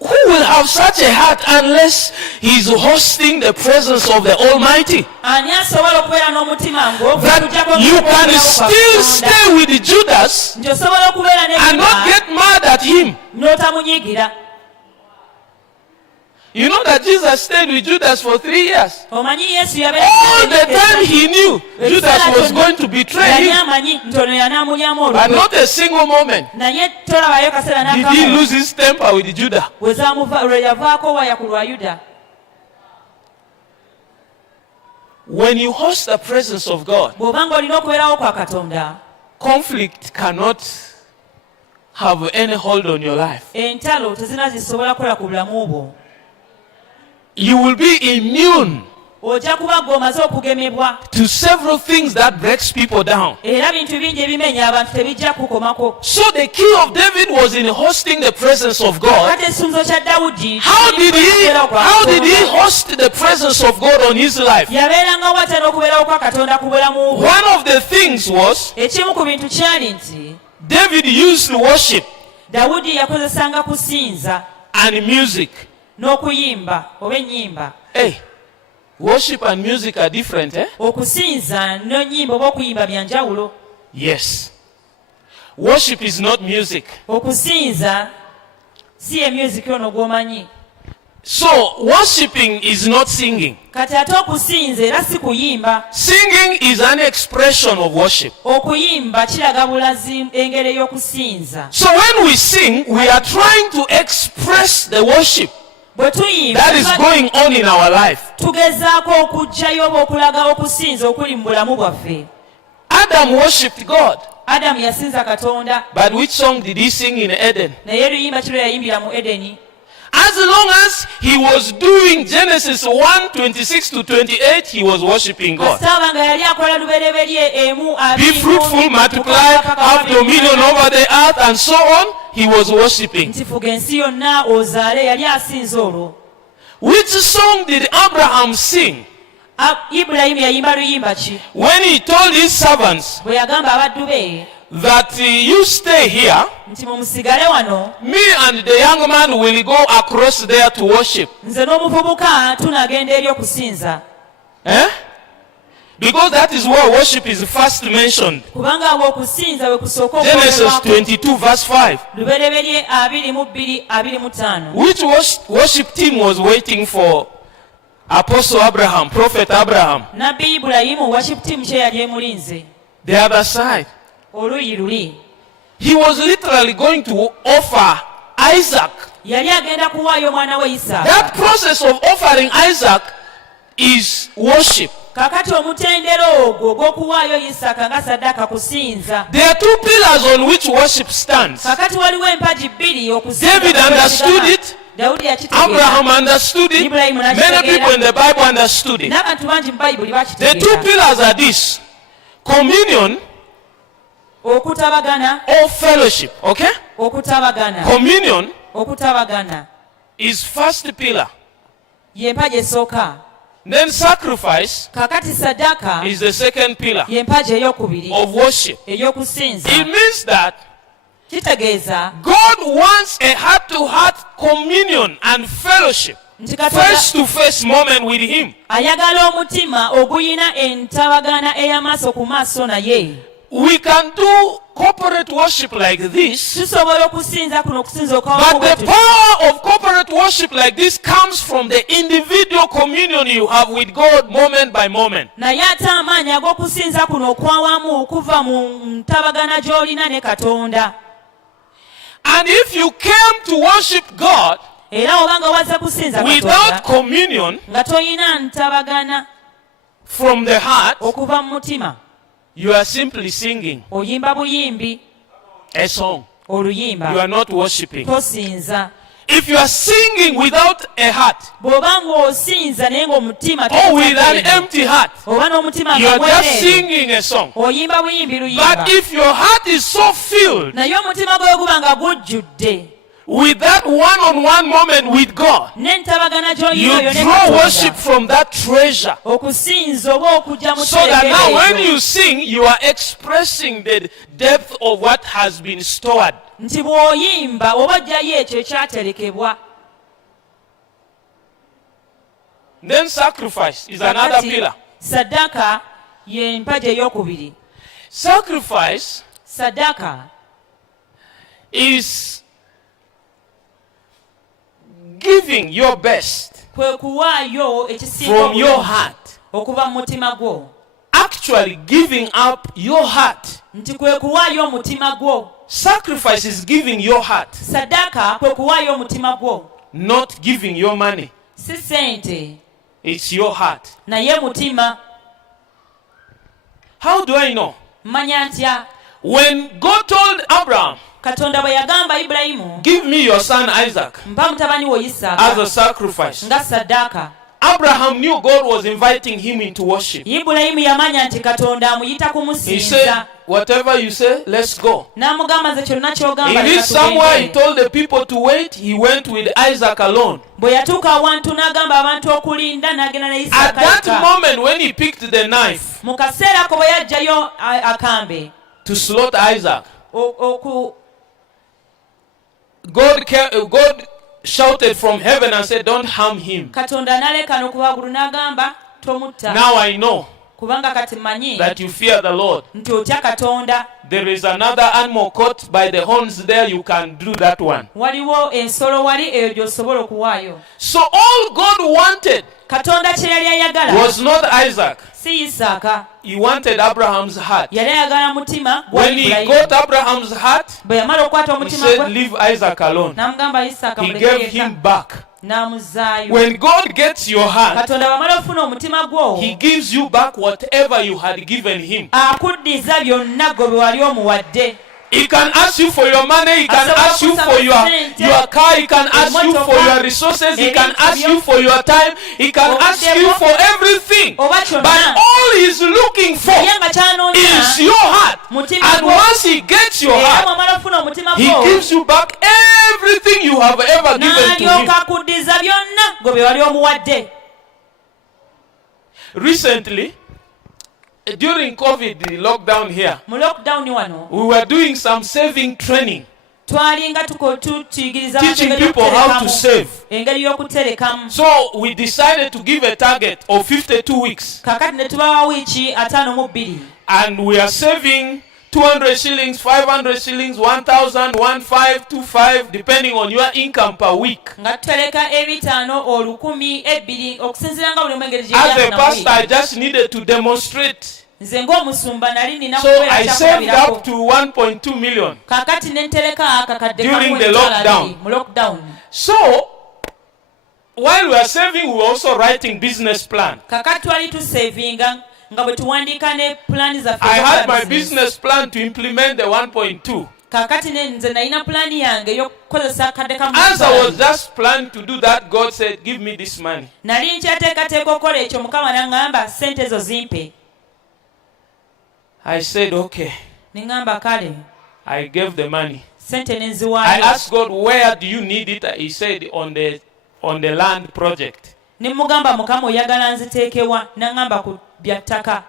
Who will have such a heart unless he's hosting the presence of the Almighty? Ani asobola okubeera n'omutima That you can still stay with Judas nti osobola okubeera and not ne get mad at him. n'otamunyiigira. You know that Jesus stayed with Judas for 3 years. Omanyi Yesu All the time he knew Judas was going to betray yali him. amanyi nti ono y'anaamulyamu But olukwe. not a single moment Naye tolabayo kaseera did he n'akamu lose his temper with Judah. lwe yavaako waya ku lwa Yuda. When you host the presence of God, Bw'obanga olina okubeerawo kwa Katonda, conflict cannot have any hold on your life. entalo tezina zisobola kukola ku bulamu bwo. You will be immune Ojja kuba ng'omaze okugemebwa, to several things that breaks people down. era bintu bingi ebimenya abantu tebijja kukomako. So the key of David was in hosting the presence of God. Kati ekisunzo kya Dawudi How did he host the presence of God on his life? yabeeranga watya n'okubeerawo kwa Katonda ku bulamu bwe. One of the things was Ekimu ku bintu kyali nti David used worship Dawudi yakozesanga kusinza and music. n'okuyimba oba ennyimba. Hey, worship and music are different, eh? Okusinza n'ennyimba oba okuyimba bya njawulo. Yes. Worship is not music. Okusinza si ye music ono gw'omanyi. So worshiping is not singing. Kati ate okusinza era si kuyimba. Singing is an expression of worship. Okuyimba kiraga bulazi engeri y'okusinza. So when we sing, we are trying to express the worship Bwe tuyimba that is going on in our life. tugezaako okuggyayo oba okulaga okusinza okuli mu bulamu bwaffe. Adam worshipped God. Adamu yasinza Katonda, But which song did he sing in Eden? naye luyimba kiro yayimbira mu Edeni. As long as he was doing Genesis 1:26 to 28, he was worshiping God. Kasitaba nga yali akola lubereberye emu Be fruitful, multiply, have dominion over the earth, and so on. He was worshiping. nti fuga ensi yonna ozaale, yali asinza olwo. Which song did Abraham sing Ibulayimu yayimba luyimba ki when he told his servants bwe yagamba abaddu be that you stay here, nti mumusigale wano, me and the young man will go across there to worship? nze n'omuvubuka tunagenda eri okusinza. Eh? Because that is where worship is first mentioned. Kubanga awo okusinza we kusooka Genesis okwogerwako. 22 verse 5. Lubereberye 22:25. Which worship team was waiting for Apostle Abraham, Prophet Abraham? Nabbi Ibulayimu worship team kye yali emulinze The other side. oluuyi luli. He was literally going to offer Isaac. Yali agenda kuwaayo omwana we Isaaka. That process of offering Isaac is worship. Kakati omutendera ogwo ogw'okuwaayo Isaaka nga saddaaka kusinza. There are two pillars on which worship stands. Kakati waliwo empagi bbiri okusinza. David understood it. Dawudi yakitegeera. Abraham understood it. Many people in the Bible understood it. N'abantu bangi mu Bayibuli The two bakitegeera. pillars are this: communion Okutabagana, or fellowship. Okay? okutabagana, Communion okutabagana. is first pillar. Y'empagi esooka. Then sacrifice Kakati saddaaka is the second pillar y'empagi ey'okubiri of worship. ey'okusinza. It means that kitegeeza God wants a heart-to-heart communion and fellowship, face-to-face moment with him. ayagala omutima oguyina entabagana ey'amaaso ku maaso naye. We can do corporate worship like this, tusobola okusinza kuno okusinza but the power of corporate worship like this comes from the individual communion you have with God moment by moment. naye ate amaanyi ag'okusinza kuno okwawamu okuva mu ntabagana gy'olina ne Katonda. And if you came to worship God era obanga wazze kusinza without communion nga toyina ntabagana from the heart, okuva mu mutima, you are simply singing oyimba buyimbi a song. You oluyimba, are not worshiping. tosinza. If you are singing without a heart bw'obanga osinza naye ng'omutima or with an empty heart, oba n'omutima you nga are just mwereere, singing a song. oyimba buyimbi luyimba. But if your heart is so filled naye omutima gwe guba nga gujjudde with that one-on-one moment with God, n'entabagana you gy'oyina yo ne draw worship Katonda, from that treasure. okusinza oba okujja mu So that now when kitegeerezo, you sing, you are expressing the depth of what has been stored. nti bw'oyimba oba ojjayo ekyo ekyaterekebwa. Then sacrifice is another Kakati, pillar. saddaaka ye mpagi ey'okubiri. Sacrifice saddaaka is giving your best kwe kuwaayo ekisinga from your obulungi heart. okuva mu mutima gwo. Actually giving up your heart. nti kwe kuwaayo omutima gwo. Sacrifice is giving your heart, saddaaka kwe kuwaayo omutima gwo, not giving your money. si ssente It's your heart. naye mutima. How do I know? Manya ntya? When God told Abraham, Katonda bwe yagamba Ibulayimu, give me your son Isaac mpa mutabani wo as Isaaka a sacrifice, nga saddaaka, Abraham knew God was inviting him into worship. Ibulayimu yamanya nti Katonda amuyita He kumusinza. said, whatever you say, let's go. N'amugamba nze kyonna ky'ogamba He leka reached somewhere, he tugende. told the people to wait. He went with Isaac alone. Bwe yatuuka awantu n'agamba abantu okulinda n'agenda ne At Isaaka that yekka. moment, when he picked the knife Mu kaseera ako bwe yaggyayo akambe to slaughter Isaac, God shouted from heaven and said, don't harm him. Katonda n'aleka n'okubaggulu n'agamba tomutta, Now I know kubanga kati mmanyi that you fear the Lord. nti otya Katonda. There is another animal caught by the horns there. You can do that one. Waliwo ensolo wali eyo gy'osobola okuwaayo. So all God wanted Katonda kye yali ayagala was not Isaac. si Isaaka, He wanted Abraham's heart. yali ayagala mutima gwa When he Ibulayimu. got Abraham's heart, Bwe yamala okukwata he omutima said, gwe leave Isaac alone. n'amugamba Isaaka He muleke gave yekka, him back. n'amuzaayo. When God gets your heart, Katonda bw'amala ofuna omutima gwo he gives you back whatever you had given him. akuddiza byonna gwe bwe wali omuwadde. He can ask you for your money, he can ask you for your car, he can ask you for your resources, he can ask you for your time, he can ask you for everything. oba But kyonna all he's looking for naye nga ky'anoonya is your heart. mutima And gwo. once he gets your Era heart, bw'amala ofuna omutima he gwo gives you back everything you have ever given to him. n'alyoka akuddiza byonna gwe bye wali omuwadde. Recently, during COVID, the lockdown here, Mu lockdown wano we were doing some saving training, twalinga tuyigiriza teaching abantu people how to okuterekamu, save. engeri y'okuterekamu. So we decided to give a target of 52 weeks. Kakati ne tubawa wiiki 52, And we are saving 200 shillings, 500 shillings, 1,000, 1,500, 2,500, depending on your income per week. nga tutereka 500, 1,000, 2,000 okusinziira nga buli omu engeri As a gy'eyafuna pastor, I wiiki. just needed to demonstrate. Nze ng'omusumba nali nina So kubeera I saved kyakulabirako. up to 1.2 million. Kakati ne ntereka akakadde During kamu the emitwalo lockdown. 2 mu lockdown. So while we are saving, we were also writing business plan. Kakati twali tusevinga nga bwe tuwandiika ne pulaani zaffe I had ez'okukola my business plan to implement the 1.2. Kakati nze nalina pulaani yange ey'okukozesa akadde kamu. As I was just planning to do that, God said, give me this money. Nali nkyateekateeka okukola ekyo, Mukama n'aŋŋamba ssente ezo zimpe. I said, okay. Ne ŋŋamba kale I gave the money. ssente ne I nziwaayo. asked God, where do you need it? He said, on the land project. Ne mugamba Mukama oyagala nziteekewa, n'aŋŋamba ku bya ttaka.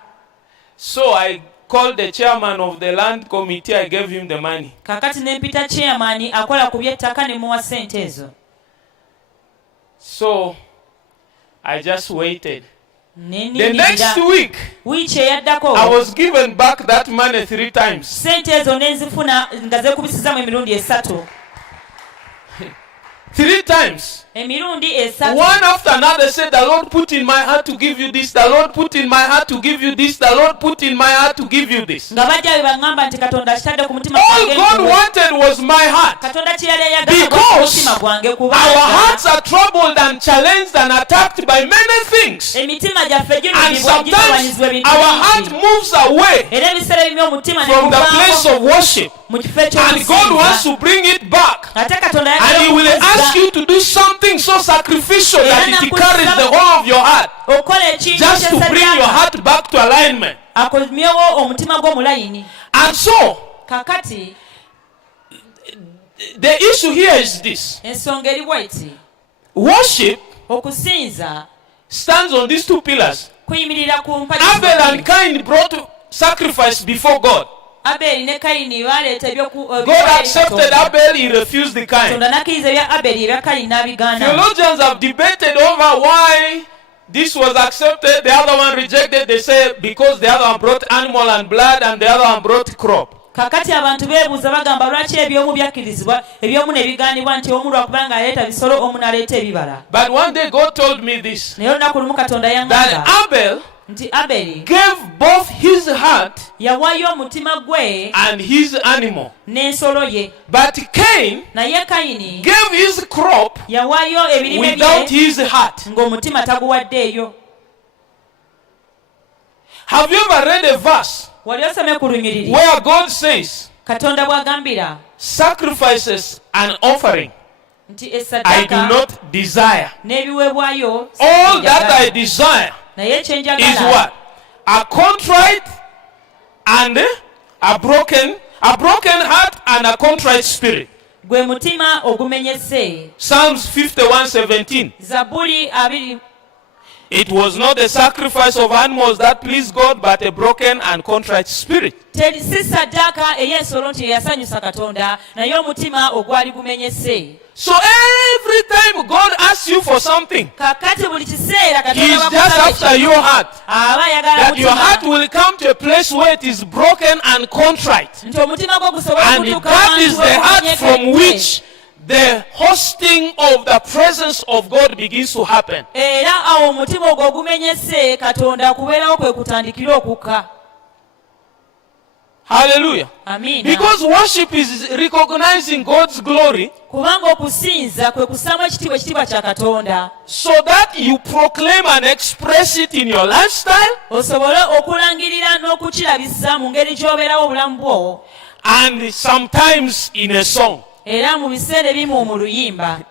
So I call the chairman of the land committee. I gave him the money. Kakati nempita chairman akola ku by'ettaka ne muwa ssente ezo. So I just waited. The next week, wiiki eyaddako I was given back that money 3 times. ssente ezo ne nzifuna nga zeekubisizzamu emirundi 3. 3 times. Emirundi 3. One after another said, the Lord put in my heart to give you this. The Lord put in my heart to give you this. The Lord put in my heart to give you this. Nga bajja bebagamba nti Katonda kitadde ku mutima All God wanted was my heart. Katonda kyeyali eyagala Because mutima gwange our kubanga hearts are troubled and challenged and attacked by many things. emitima gyaffe And sometimes our heart moves away era ebiseera ebimu omutima from the place of worship. mu kifo And God wants to bring it back. ate Katonda And He will ask you to do something so sacrificial that it carries the whole of your heart. okola ekintu Just to bring your heart back to alignment. akomyewo omutima gw'omulayini. And so, kakati the issue here is this. ensonga eri bw'eti Worship okusinza stands on these 2 pillars. kuyimirira ku mpagi Abel and Cain brought sacrifice before God. Abeli ne Kayini baleeta God accepted Abel, he refused the Cain. Katonda n'akkiriza ebya Abeli ebya Kayini n'abigaana. Theologians have debated over why this was accepted, the other one rejected. They say because the other one brought animal and blood and the other one brought crop. Kakati abantu beebuuza bagamba lwaki ebyomu byakkirizibwa ebyomu ne bigaanibwa nti omu lwakubanga aleeta bisolo omu n'aleeta ebibala. But one day God told me this, naye olunaku lumu Katonda that yaŋŋamba Abel nti Abeli gave both his heart yawaayo omutima gwe and his animal. n'ensolo ye, But Cain naye Kayini gave his crop yawaayo ebirime without bye his heart. ng'omutima taguwaddeeyo. Have you ever read a verse Wali osomye ku lunyiriri where God says, Katonda bw'agambira sacrifices and offering nti I do essaddaaka not desire. n'ebiweebwayo All that I desire naye is kyenjagala what? A contrite and a broken heart and a contrite spirit. gwe mutima ogumenyese. Psalms 51:17. Zaburi 20. It was not the sacrifice of animals that pleased God, but a broken and contrite spirit. Si saddaaka ey'ensolo nti yasanyusa Katonda naye omutima ogwali gumenyese. So every time God asks you for something, kakati buli kiseera He is just after your heart. aba ayagala That your heart mutima will come to a place where it is broken and contrite. nti omutima gwo gusobola And kutuuka that is ahantu the heart from w'okunyegedde. which the hosting of the presence of God begins to happen. era awo omutima ogwo ogumenyese Katonda kubeerawo kwe kutandikira okukka. Hallelujah. Amiina. Because worship is recognizing God's glory, kubanga okusinza kwe kussaamu ekitiibwa kya Katonda so that you proclaim and express it in your lifestyle, osobole okulangirira n'okukirabisa mu ngeri gy'obeerawo obulamu bwo, and sometimes in a song. era mu biseera ebimu mu luyimba.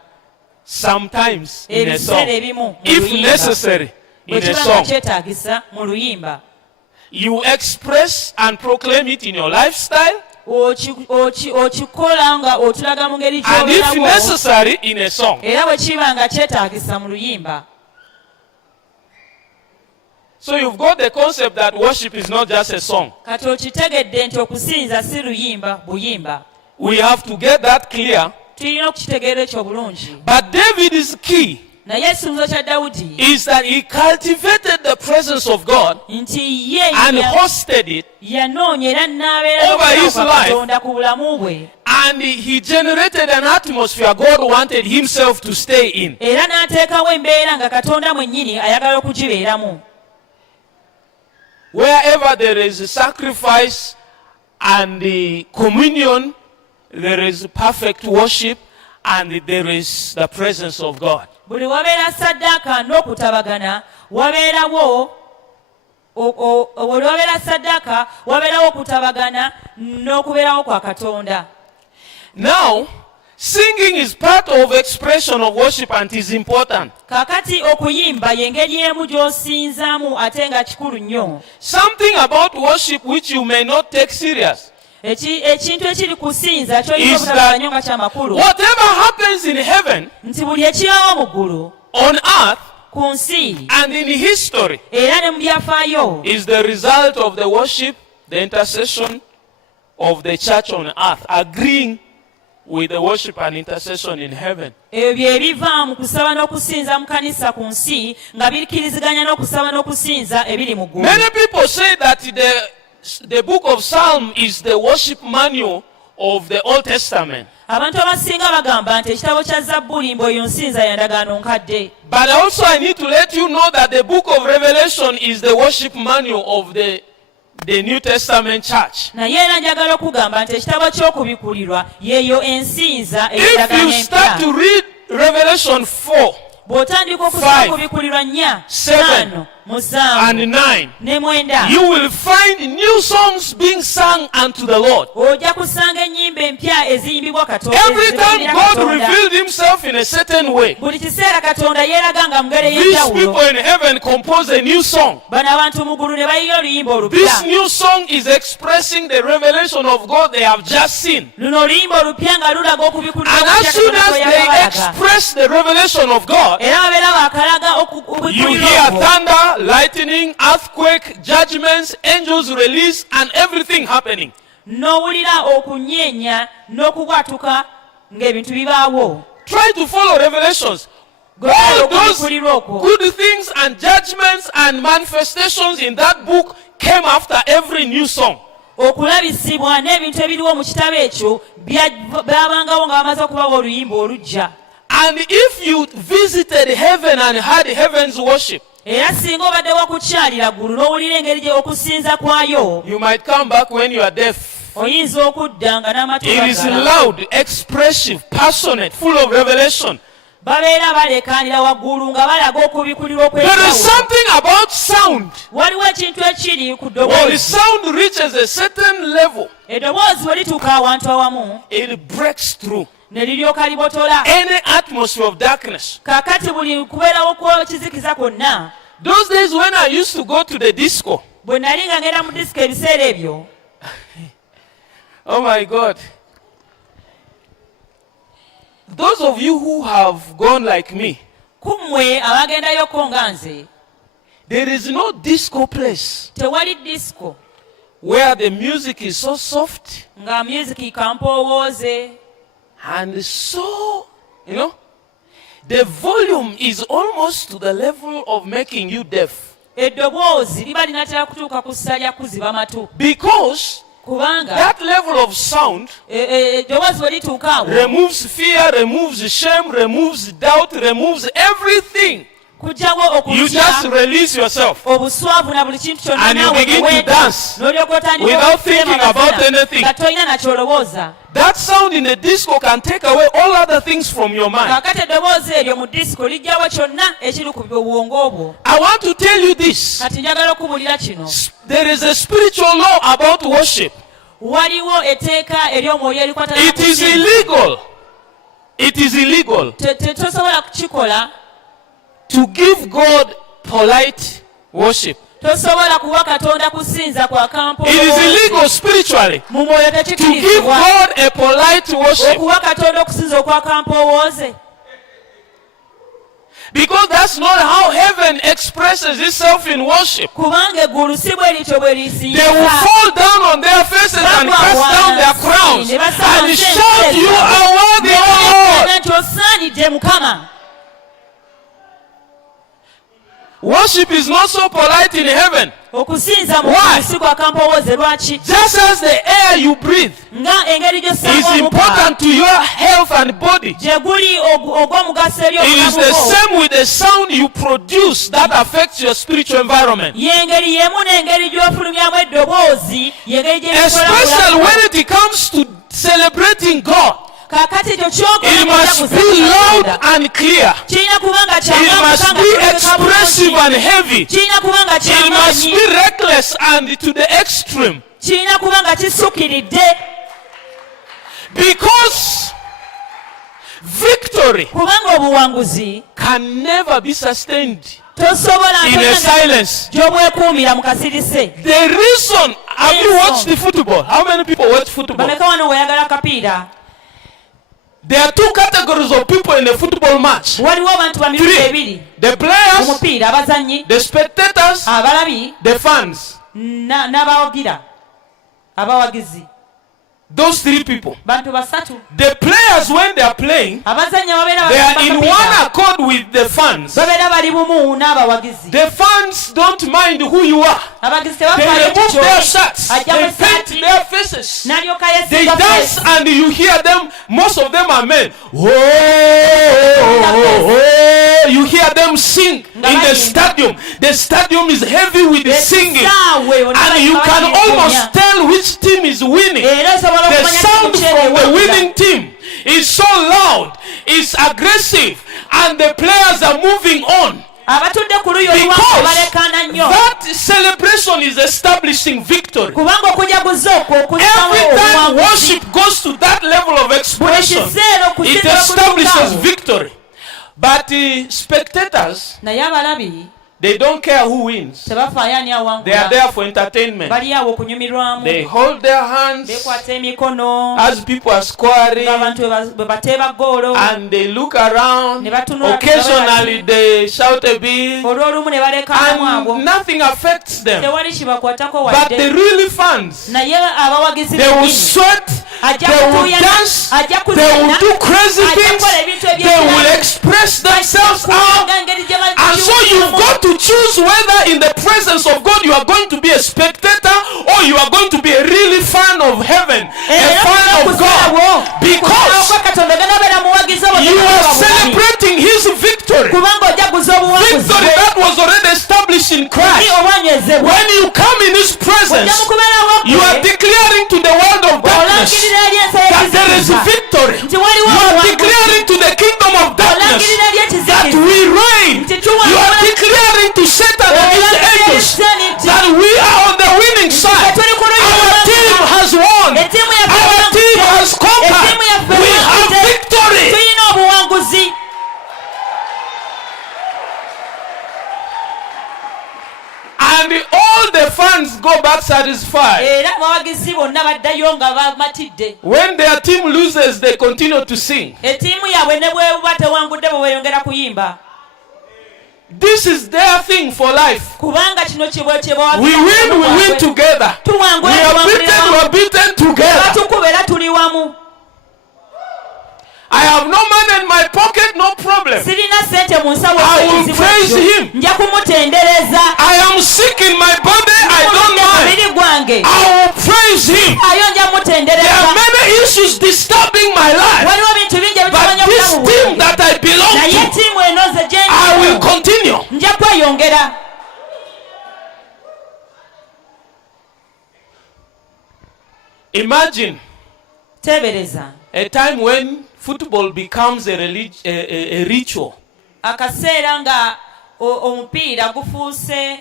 Sometimes in a ebiseera song. ebimu mu If luyimba. necessary, in bwe a kiba nga song. kyetaagisa mu luyimba. You express and proclaim it in your lifestyle, okikola nga otulaga mu ngeri and if gy'obeerawo, necessary, in a song. era bwe kiba nga kyetaagisa mu luyimba. So you've got the concept that worship is not just a song. Kati okitegedde nti okusinza si luyimba buyimba. We have to get that clear. Tulina okukitegeera ekyo bulungi. But David's key Naye ekisinzo kya Dawudi is that he cultivated the presence of God nti ye and hosted it, yanoonya era n'abeera over his n'okulaba life. Katonda ku bulamu bwe, and he generated an atmosphere God wanted himself to stay in. era n'ateekawo embeera nga Katonda mwennyini ayagala okugibeeramu. Wherever there is a sacrifice and the communion, there is perfect worship and there is the presence of God. Buli wabeera saddaaka n'okutabagana wabeerawo buli wabeera saddaaka wabeerawo okutabagana n'okubeerawo kwa Katonda. Now, singing is part of expression of worship and is important. Kaakati okuyimba y'engeri emu gy'osinzaamu ate nga kikulu nnyo. Something about worship which you may not take serious. Ekintu ekiri kusinza ky'olina Is obutabala that nnyo nga kya makulu whatever happens in heaven, nti buli ekibaawo mu ggulu, on earth, ku nsi and in history era ne mu byafaayo is the result of the worship the intercession of the church on earth, agreeing with the worship and intercession in heaven. Ebyo ebiva mu kusaba n'okusinza mu kanisa ku nsi nga bikkiriziganya n'okusaba n'okusinza ebiri mu ggulu. Many people say that the book of Psalm is the worship manual of the Old Testament. Abantu abasinga bagamba nti ekitabo kya Zabbuli mboyo nsinza ya ndagaano nkadde. But also I need to let you know that the book of Revelation is the worship manual of the New Testament church. Naye era njagala okugamba nti ekitabo ky'okubikulirwa yeeyo ensinza If you start to read Revelation 4, bw'otandika okusoma kubikulirwa 4, 5, and 9, ne 9, you will find new songs being sung unto the Lord. ojja kusanga ennyimba empya eziyimbibwa Katonda. Every time God revealed himself in a certain way, buli kiseera Katonda yeeraga mu ngeri these ey'enjawulo. people in heaven compose a new song. Bano abantu mu ggulu ne bayiga oluyimba This olupya. new song is expressing the revelation of God they have just seen. Luno oluyimba olupya nga lulaga okubikulirwa And okupya as soon Katonda as kwe they yabalaga. express the revelation of God, Era babeera baakalaga you okubikulirwa hear okwo. thunder, lightning, earthquake, judgments, angels release, and everything happening. N'owulira okunyeenya n'okubwatuka ng'ebintu bibaawo. Try to follow Revelations. All those good things and judgments and manifestations in that book came after every new song. Okulabisibwa n'ebintu ebiriwo mu kitabo ekyo byabangawo nga bamaze okubawa oluyimba olujja. And if you visited heaven and had heaven's worship, Era singa obadde wakukyalira ggulu n'owulira engeri gye okusinza kwayo, you might come back when you are deaf. oyinza okudda nga n'amatu It is gagala. loud, expressive, passionate, full of revelation. Babeera baleekaanira waggulu nga balaga okubikulirwa There is okw'enjawulo. something about sound. Waliwo ekintu ekiri ku When the ddoboozi. sound reaches a certain level, Eddoboozi bwe lituuka awantu awamu it breaks through ne liryoka libotola. any atmosphere of darkness. Kaakati buli kubeerawo kw'ekizikiza kwonna. Those days when I used to go to the disco, Bwe nali nga ngenda mu disiko ebiseera ebyo, oh my God. Those of you who have gone like me, ku mmwe abagendayoko nga nze, there is no disco place tewali disiko where the music is so soft nga music kampowooze and so, the volume is almost to the level of making you deaf. eddoboozi liba linatera kutuuka ku ssa lya kuziba matu. Because Kubanga that level of sound eddoboozi bwe lituuka awo removes fear, removes shame, removes doubt, removes everything. kujjawo You just okutya, release yourself obuswavu na buli kintu kyonna and you naawe begin to neweeta. dance N'olyoka otandika without okusema thinking about mazina anything. nga tolina nakyolowooza. That sound in the disco can take away all other things from your mind. Kaakati eddoboozi eryo mu disiko lijjawo kyonna ekiri ku bwongo bwo. I want to tell you this. Kati njagala okubuulira kino. There is a spiritual law about worship. Waliwo etteeka ery'omwoyo erikwatana It is illegal. It is illegal tosobola kukikola. to give God polite worship. Tosobola kuwa Katonda kusinza kwa kampo. It is illegal spiritually mu mwoyo to give tekikirizibwa God a polite worship. okuwa Katonda okusinza okwa kampowooze. Because that's not how heaven expresses itself in worship. Kubanga eggulu si bwe lityo bwe They will lisinza. fall down on their faces and cast down their crowns and shout, "You are worthy, O Lord." Nti osaanidde Mukama. Worship is not so polite in heaven. Okusinza mu Why? ggulu si kwa kampowooze. Lwaki? Just as the air you breathe Nga engeri is gy'ossaamu omuka important to your health and body, gye guli ogw'omugaso eri it is the obulamu bwo. same with the sound you produce that affects your spiritual environment. Yengeri yemu n'engeri gy'ofulumyamu eddoboozi yengeri gye Especially when it comes to celebrating God. kaakati ekyo It kyogera must be loud and clear. kirina kubanga It must be expressive and heavy. kirina kubanga It must kyamaanyi, be reckless and to the extreme. kirina kubanga kisukiridde, Because victory kubanga obuwanguzi can never be sustained tosobola in a silence. gy'obwekuumira mu kasirise. The reason, have you watched the football? How many people watch football? Bameka wano weyagala kapiira. There are two categories of people in a football match. Waliwo abantu bamirundi ebiri The mu players, mupiira: abazannyi, the spectators, abalabi the fans. n'abawagira. abawagizi those three people, bantu basatu. the players when they are playing, Abazanya babeera they are in one accord with the fans. babeera bali bumu n'abawagizi. The fans don't mind who you are. Abagizi They tebafaayo remove kikyo. their shirts, Ajja they mu paint essaati their faces, n'alyoka they yeesiga dance, face. and you hear them. Most of them are men. Oh, you hear them sing in the stadium. The stadium is heavy with the singing, and you can almost tell which team is winning. The sound from the winning team is so loud, it's aggressive, and the players are moving on. Abatudde ku luyo oluwanvu balekaana nnyo. That celebration is establishing victory. Kubanga okujaguza okwo Every time worship goes to that level of expression, it establishes victory. But spectators, naye abalabi they don't care who wins. tebafaayo ani They are awangula. there for entertainment. Bali awo okunyumirwamu. They hold their hands beekwata emikono as people are scoring, ng'abantu bwe bateeba goolo and they look around. ne batunula. Occasionally they shout a bit, olw'olumu ne balekaanamu abo. and nothing affects them. tewali kibakwatako But the wadde. really fans, naye abawagizi they will bennyini sweat, ajja they will kutuuyana, dance, ajja they will kuzina, do crazy ajja things, kukola ebintu they will ebyekiramu, express themselves out. kubanga engeri gye And so you've got to choose whether in the presence of God you are going to be a spectator or you are going to be a really fan of heaven, a fan of God, because you are celebrating His victory. kubanga ojaguza obuwanguzi Victory that was already established in Christ. obwanyezebwa. When you come in His ojja presence, mu kubeerawo you are declaring to the world of darkness olangirira eri ensi that there is ey'ekizikiza victory. nti You waliwo are obuwanguzi. declaring to the kingdom of darkness olangirira eri that ekizikiza we reign. nti You tuwangula. are declaring to Satan and his angels that we are on the winning side. Our team has won. Etiimu yaffe Our team yawangudde. has conquered. Etiimu yaffe We have yawangudde. victory. tulina obuwanguzi. And all the fans go back satisfied. era abawagizi bonna baddayo nga bamatidde. When their team loses, they continue to sing. ettiimu yaabwe ne bwebuba tewangudde bwe beeyongera kuyimba. This is their thing for life. kubanga kino We win together. We are beaten together. batukuba era tuli wamu. I have no money in my pocket, no problem. sirina sente mu nsawo I will praise him. nja kumutendereza. I am sick in my body, I don't mind. mubiri gwange I will praise him. ayo nja There mutendereza. are many issues disturbing my life, waliwo bintu bingi but ebitawanya this obulamu team bwange. that I belong naye to, ttiimu eno nze gye I will ndi continue. nja kweyongera. Imagine teebereza a time when football becomes a ritual. akaseera nga omupiira gufuuse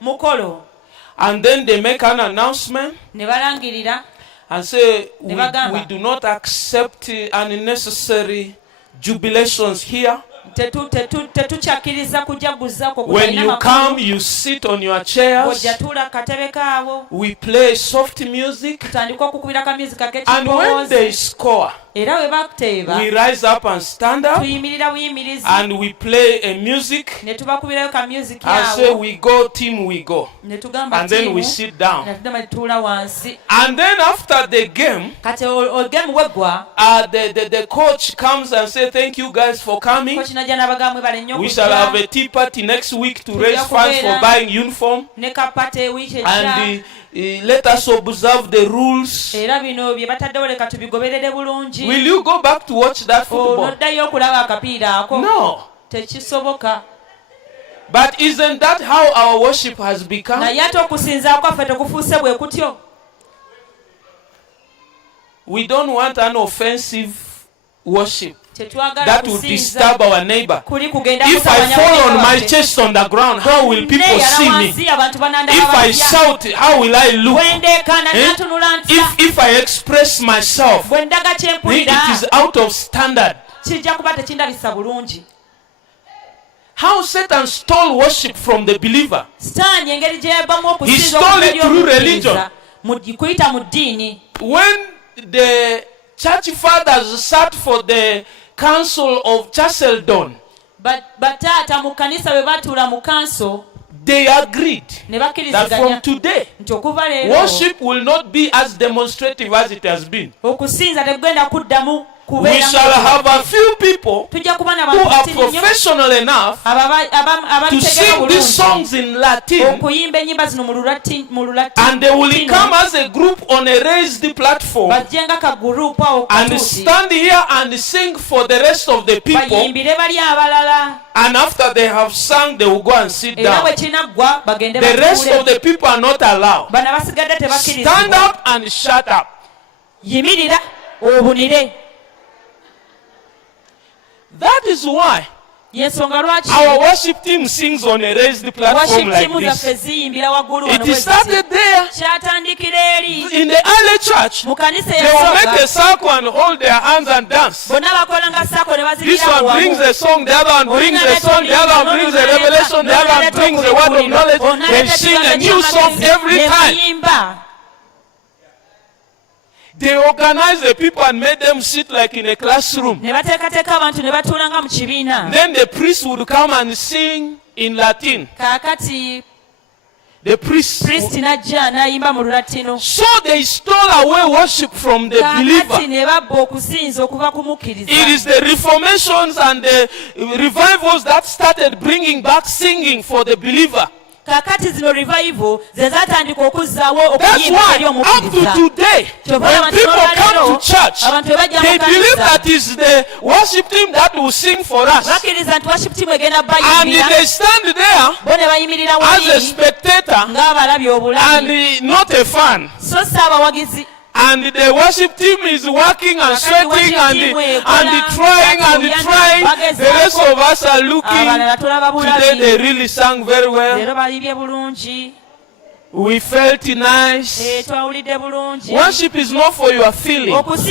mukolo And then they make an announcement ne balangirira and say, we Nebagamba. do not accept unnecessary jubilations here. tetukyakiriza kujaguza kwo When you come, you sit on your chairs. ojja tuula katebe kaabo We play soft music. tutandika okukubira kamyuzika And when they k'ekikowoozi score, era we bateeba we rise up and stand up. tuyimirira buyimirizi And we play a music ne tubakubirayo kamyuziki and say, awo we go, team, we go. ne tugamba And then we tiimu sit down. natudama ne tutuula wansi. And then after the game, kati ogemu bweggwa the coach comes and say, thank you guys for coming. koki najja n'abagambwe bale nnyo We shall have okujja a tea party next week to raise funds for buying uniform. ne kapate wiiki ejja And let us observe the rules. era bino bye bataddewo leka tubigoberere bulungi. Will you go back to watch that football? Noddayo okulaba akapiira ako No. tekisoboka. But isn't that how our worship has become? naye ate okusinza kwaffe tekufuuse bwe kutyo. We don't want an offensive worship tetwagala that will disturb our neighbor. kuli kugenda If I fall on my chest on the ground, how will people see me? abantu banandaba If I batya. shout, how will I look? bwe ndeekaana Eh? natunula ntya. If I express myself, bwe ndaga then kyempulira it is out of standard. kijja kuba tekindabisa bulungi. How Satan stole worship from the believer. sitaani engeri gye yabbamu He okusinza stole it okuva eri through omukkiriza, kuyita mu ddiini. When the church fathers sat for the council of Chalcedon, bataata mu kkanisa bwe batuula mu kanso, they agreed that from today, worship will not be as demonstrative as it has been. We shall have a few people who are professional enough to sing these songs in Latin, and they will come as a group on a raised platform and stand here and sing for the rest of the people, and after they have sung they will go and sit down. The rest of the people are not allowed. Stand up and shut up. That is why our worship team sings on a raised platform like this. It started there. In the early church, they will make a circle and hold their hands and dance. This one brings a song, the other one brings a song, the other one brings a revelation, the other one brings a word of knowledge. They sing a new song every time. They organized the people and made them sit like in a classroom. Then the priest would come and sing in Latin. The priest. So they stole away worship from the believer. It is the reformations and the revivals that started bringing back singing for the believer. That's why up to today, when people come to church, they believe that is the worship team that will sing for us, and they stand there as a spectator and not a fan. And the worship team is working and sweating and trying. The rest of us are looking. Today they really sang very well. We felt nice. Worship is not for your feeling. Worship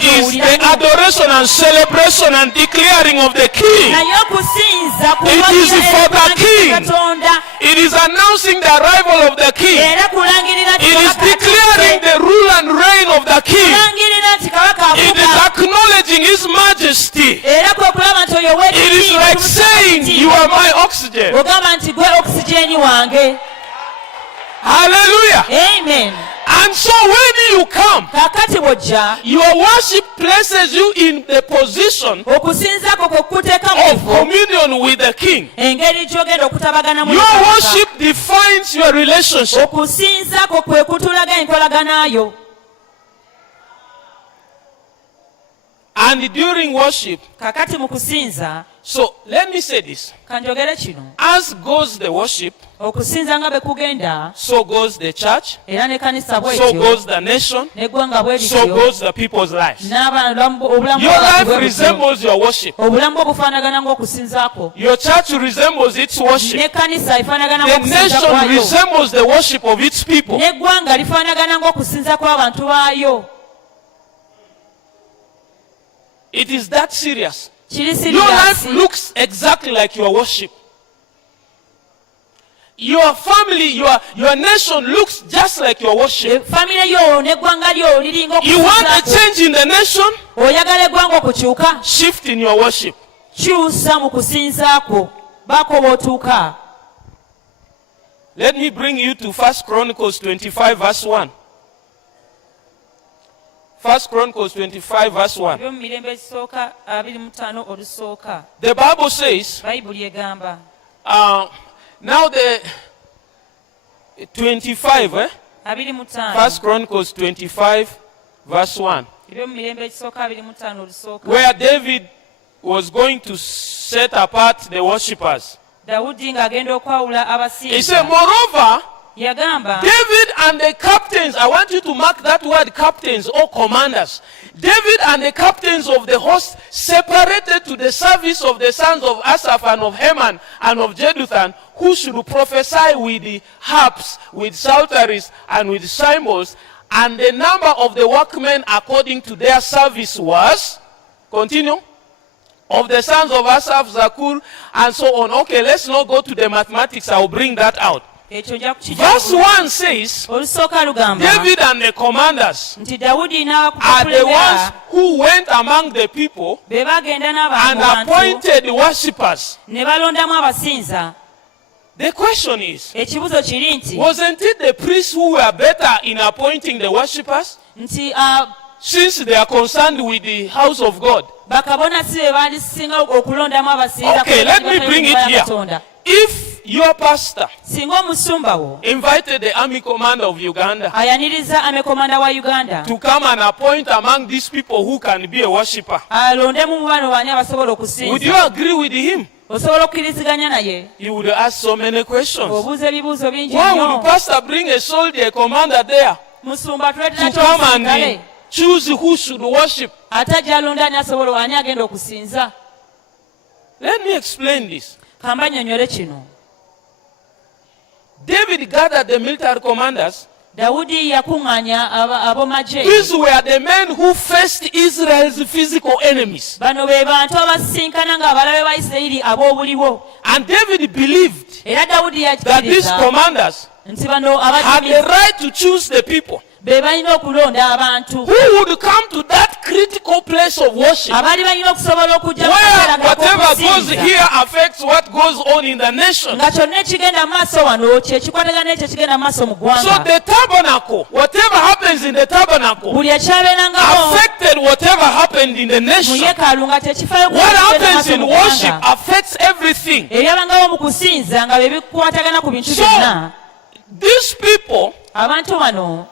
is the adoration and celebration and declaring of the King. It is for the King. It is announcing the arrival of the King. It is declaring the rule and reign of the King. It is acknowledging His majesty. It is like saying, "You are my oxygen." Hallelujah. Amen. And so when you come, your worship places you in the position of communion with the King. Your worship defines your relationship. And during worship, so let me say this. As goes the worship, so goes the church, so goes the nation, so goes the people's lives. Your life resembles your worship. Your church resembles its worship. The nation resembles the worship of its people. It is that serious. Your life looks exactly like your worship. Your family, your nation looks just like your worship. You want a change in the nation? Shift in your worship. Let me bring you to 1 Chronicles 25 verse 1. 1 Chronicles 25 verse 1. The Bible says, now the 25, 1 Chronicles 25 verse 1, where David was going to set apart the worshippers. He said, moreover, David and the captains, I want you to mark that word captains or commanders. David and the captains of the host separated to the service of the sons of Asaph and of Heman and of Jeduthun, who should prophesy with the harps, with psalteries, and with cymbals. And the number of the workmen according to their service was, continue, of the sons of Asaph, Zakur, and so on. Okay, let's not go to the mathematics. I will bring that out. Verse 1 says, David and the commanders are the ones who went among the people and appointed worshippers. The The question is, ekibuzo kiri nti wasn't it the priests who were better in appointing the worshippers? nti Since they are concerned with the house of God. bakabona si be balisinga okulondamu abasinza. Okay, let me bring it here. If your pastor singa omusumba wo invited the army commander of Uganda ayaniriza ame komanda wa Uganda to come and appoint among these people who can be a worshipper, alondemu mu bano bani abasobola okusinza, would you agree with him? osobola okkiriziganya naye? You would ask so many questions. obuuza ebibuuzo bingi Why would nnyo. pastor bring a soldier, a commander there musumba tuleetera to come ky'omusirikale and choose who should worship? ate ajja alonda ani asobola ani agenda okusinza? Let me explain this. kamba nnyonnyole kino. David gathered the military commanders. Dawudi yakuŋŋaanya ab'omagye. These were the men who faced Israel's physical enemies. bano be bantu abasinkana ng'abalabe ba Isirayiri ab'obuliwo. And David believed era Dawudi that these yakkiriza commanders nti bano had the abajulizi right to choose the people be balina okulonda abantu who would come to that critical place of worship, abaali balina okusobola okujja mu where kaseera whatever goes k'okusinza. here affects what goes on in the nation. nga kyonna ekigenda mu maaso wano kyekikwatagana ekyo ekigenda mu maaso mu So ggwanga. the tabernacle, whatever happens in the tabernacle, buli ekyabeerangawo affected whatever happened in the mu nation. yeekaalu nga tekifaayo What happens in worship affects everything. ebyabangawo mu kusinza nga bye bikwatagana ku bintu So, byonna. these people abantu bano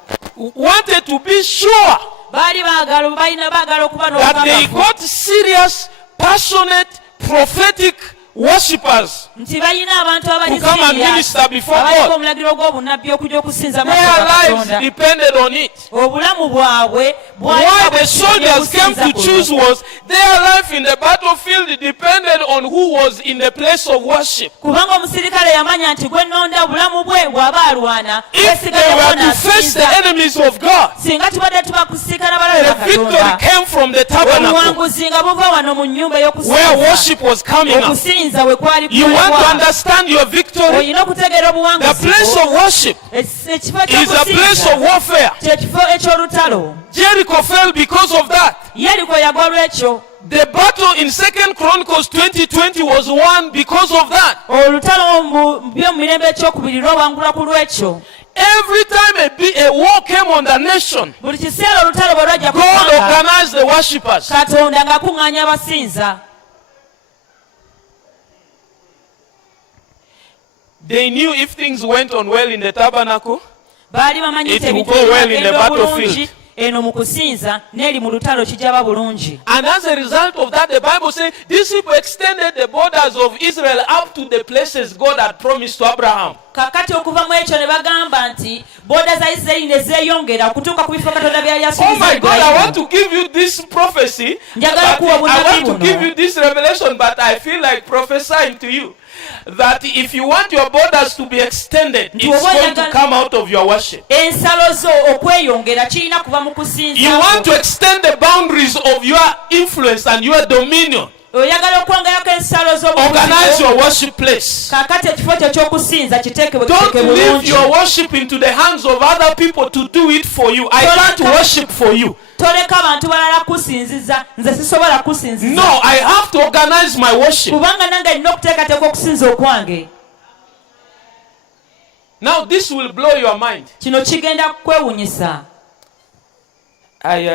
wanted to be sure baali baagala okuba that they n'obukakafu got serious, passionate, prophetic worshippers nti balina abantu to come and minister before God. omulagiro gw'obunnabbi okujja okusinza mu Their lives Katonda. depended on it. obulamu bwabwe Why the soldiers came to choose was their life in the battlefield depended on who was in the place of worship. kubanga omusirikale yamanya nti gwe nnonda obulamu bwe bw'aba alwana If they were to face the enemies of God, singa tubadde tuba kusiikana balabe the ba victory Katonda, came from the tabernacle obuwanguzi nga buva wano mu nnyumba where ey'okusinza worship was coming up. okusinza we kwali You want to kukolebwa. understand your victory? olina okutegeera The obuwanguzi place bwo. of worship Ekifo is a place ky'okusinza of warfare. kyekifo eky'olutalo. Jericho fell because of that. yeriko yagwa lwekyo. The battle in 2 Chronicles 20:20 was won because of that. olutalo mu by'omumirembe ekyokubiri lwawangula ku lwekyo. Every time a war came on the nation, buli kiseera olutalo bwe lwajja ku God ggwanga, organized the worshippers. katonda ng'akuŋŋaanya abasinza. They knew if things went on well in the tabernacle, baali bamanyi It nti will ebintu go well in the byagenda battlefield. obulungi eno mu kusinza n'eri mu lutalo kijaba bulungi. and as a result of that, the Bible says these people extended the borders of Israel up to the places God had promised to Abraham. kakati okuva mu ekyo ne bagamba nti booda za Isirayiri ne zeeyongera okutuuka ku bifo Katonda byali Oh yasuubiza my God, I Ibulayimu. want to give you this prophecy. Njagala but kuwa I bunabbi want to buno. give you this revelation, but I feel like prophesying to you that if you want your borders to be extended, it's going to come out of your worship. ensalo zo okweyongera kirina kuva mu kusinza. You want to extend the boundaries of your influence and your dominion. oyagala okwongerako ensalo Organize your z'obukugu. worship place. kakati ekifo kyo ky'okusinza kiteeke Don't leave bulungi. your worship into the hands of other people to do it for you. I can't worship for you. toleka abantu balala kusinziza nze sisobola kusinziza. No, I have to organize my worship. kubanga nange nina okuteekateeka okusinza okwange. Now this will blow your mind. kino kigenda kwewunyisa. Ay.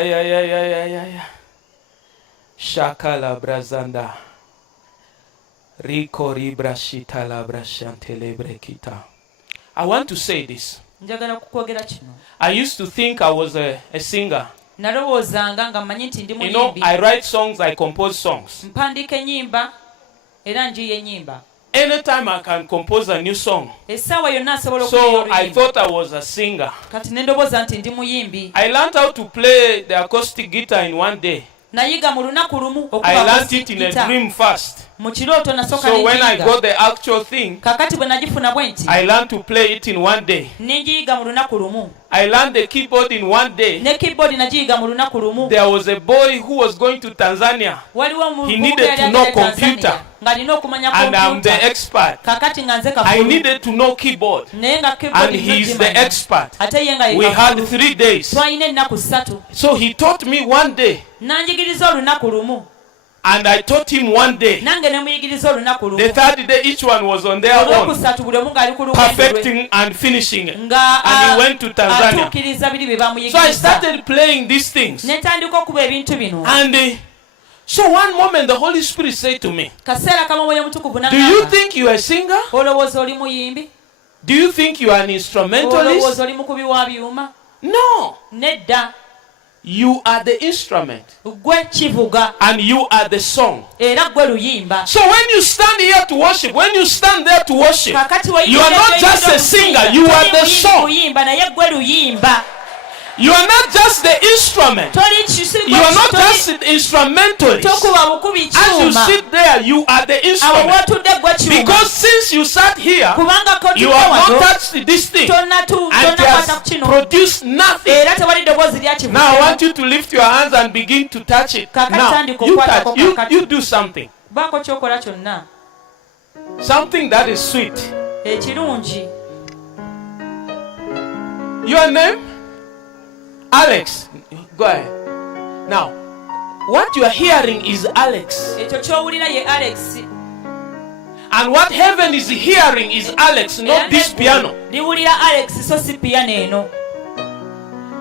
Shakala brazanda. Rico ribra shitala brashantele brekita. I want to say this. njagala kukwogera kino. I used to think I was a singer. nalowoozanga nga mmanyi nti ndi You know, muyimbi. I write songs, I compose songs. mpandiika ennyimba era njiya ennyimba. Anytime I can compose a new song. essaawa yonna asobola So okuyiya I oluyimba. thought I was a singer. kati ne ndowooza nti ndi muyimbi. I learned how to play the acoustic guitar in one day. nayiga mu lunaku lumu I learned it in a dream first. mu kirooto nasooka So when I nengiyiga. got the actual thing, kakati bwe nagifuna bwe nti I learned to play it in one day. nengiyiga mu lunaku lumu. I learned the keyboard in one day. ne keyboard nagiyiga mu lunaku lumu. There was a boy who was going to Tanzania waliwo He needed to know computer. ng'alina okumanya and I'm the computer. expert. kakati nga nze I kafulu. needed to know keyboard naye nga keyboard and he's the nagimanya. expert. ate ye nga ye We had kafulu. 3 days. twalina ennaku 3. So he taught me one day. nanjigiriza olunaku lumu. And I taught him one day. The third day, each one was on their own, perfecting and finishing it. And he went to Tanzania. So I started playing these things. And so one moment the Holy Spirit said to me, do you think you are a singer? Do you think you are an instrumentalist? No. You are the instrument. And you are the song. So when you stand here to worship, when you stand there to worship, you are not just a singer, you are the song. You are not just the instrument. You are not just the instrumentalist. As you sit there, you are the instrument. Because since you sat here, you have not touched this thing. And it has produced nothing. Now I want you to lift your hands and begin to touch it. Now, you touch. You do something. Something that is sweet. Your name? Alex, go ahead. Now, what you are hearing is Alex. And what heaven is hearing is Alex, not this piano.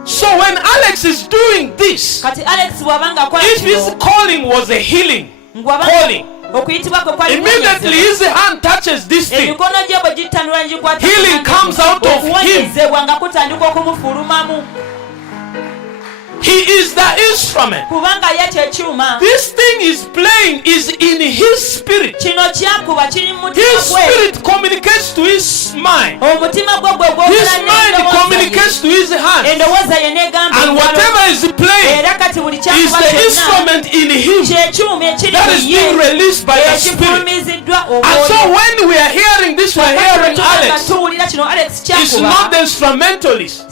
So when Alex is doing this, if his calling was a healing calling, immediately his hand touches this thing, healing comes out of him. He is the instrument. This thing is playing is in his spirit. His spirit communicates to his mind. His mind communicates to his hand. And whatever is playing is the instrument in him that is being released by the Spirit. And so when we are hearing this, we are hearing Alex. It's not the instrumentalist.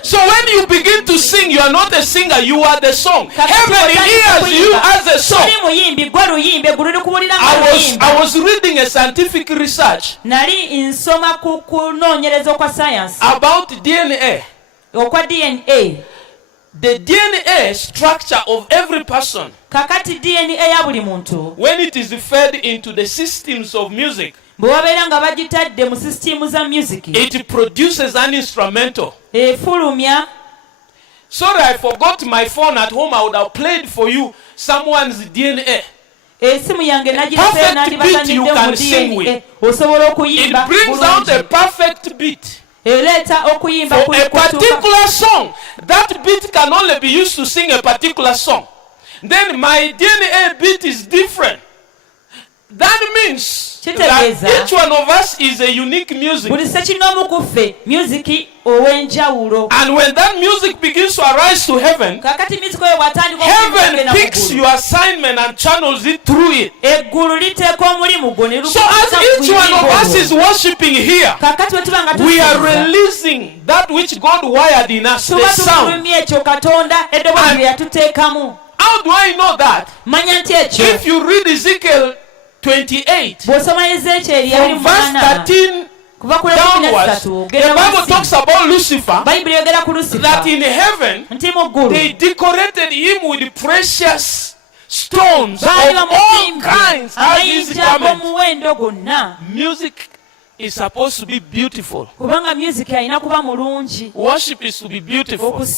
So when you begin to sing, you are not a singer, you are the song. Heaven hears you as a song. I was reading a scientific research about DNA. The DNA structure of every person, when it is fed into the systems of music, it produces an instrumental. Sorry, I forgot my phone at home. I would have played for you someone's DNA. Perfect beat you can sing with. It brings out a perfect beat. For a particular song, that beat can only be used to sing a particular song. Then my DNA beat is different. That means that each one of us is a unique music. And when that music begins to arise to heaven, heaven picks your assignment and channels it through it. So as each one of us is worshiping here, we are releasing that which God wired in us, the sound. How do I know that? If you read Ezekiel 28, from verse 13 downwards, the Bible talks about Lucifer, that in heaven they decorated him with precious stones of all kinds as his garments. Music is supposed to be beautiful. Worship is to be beautiful. And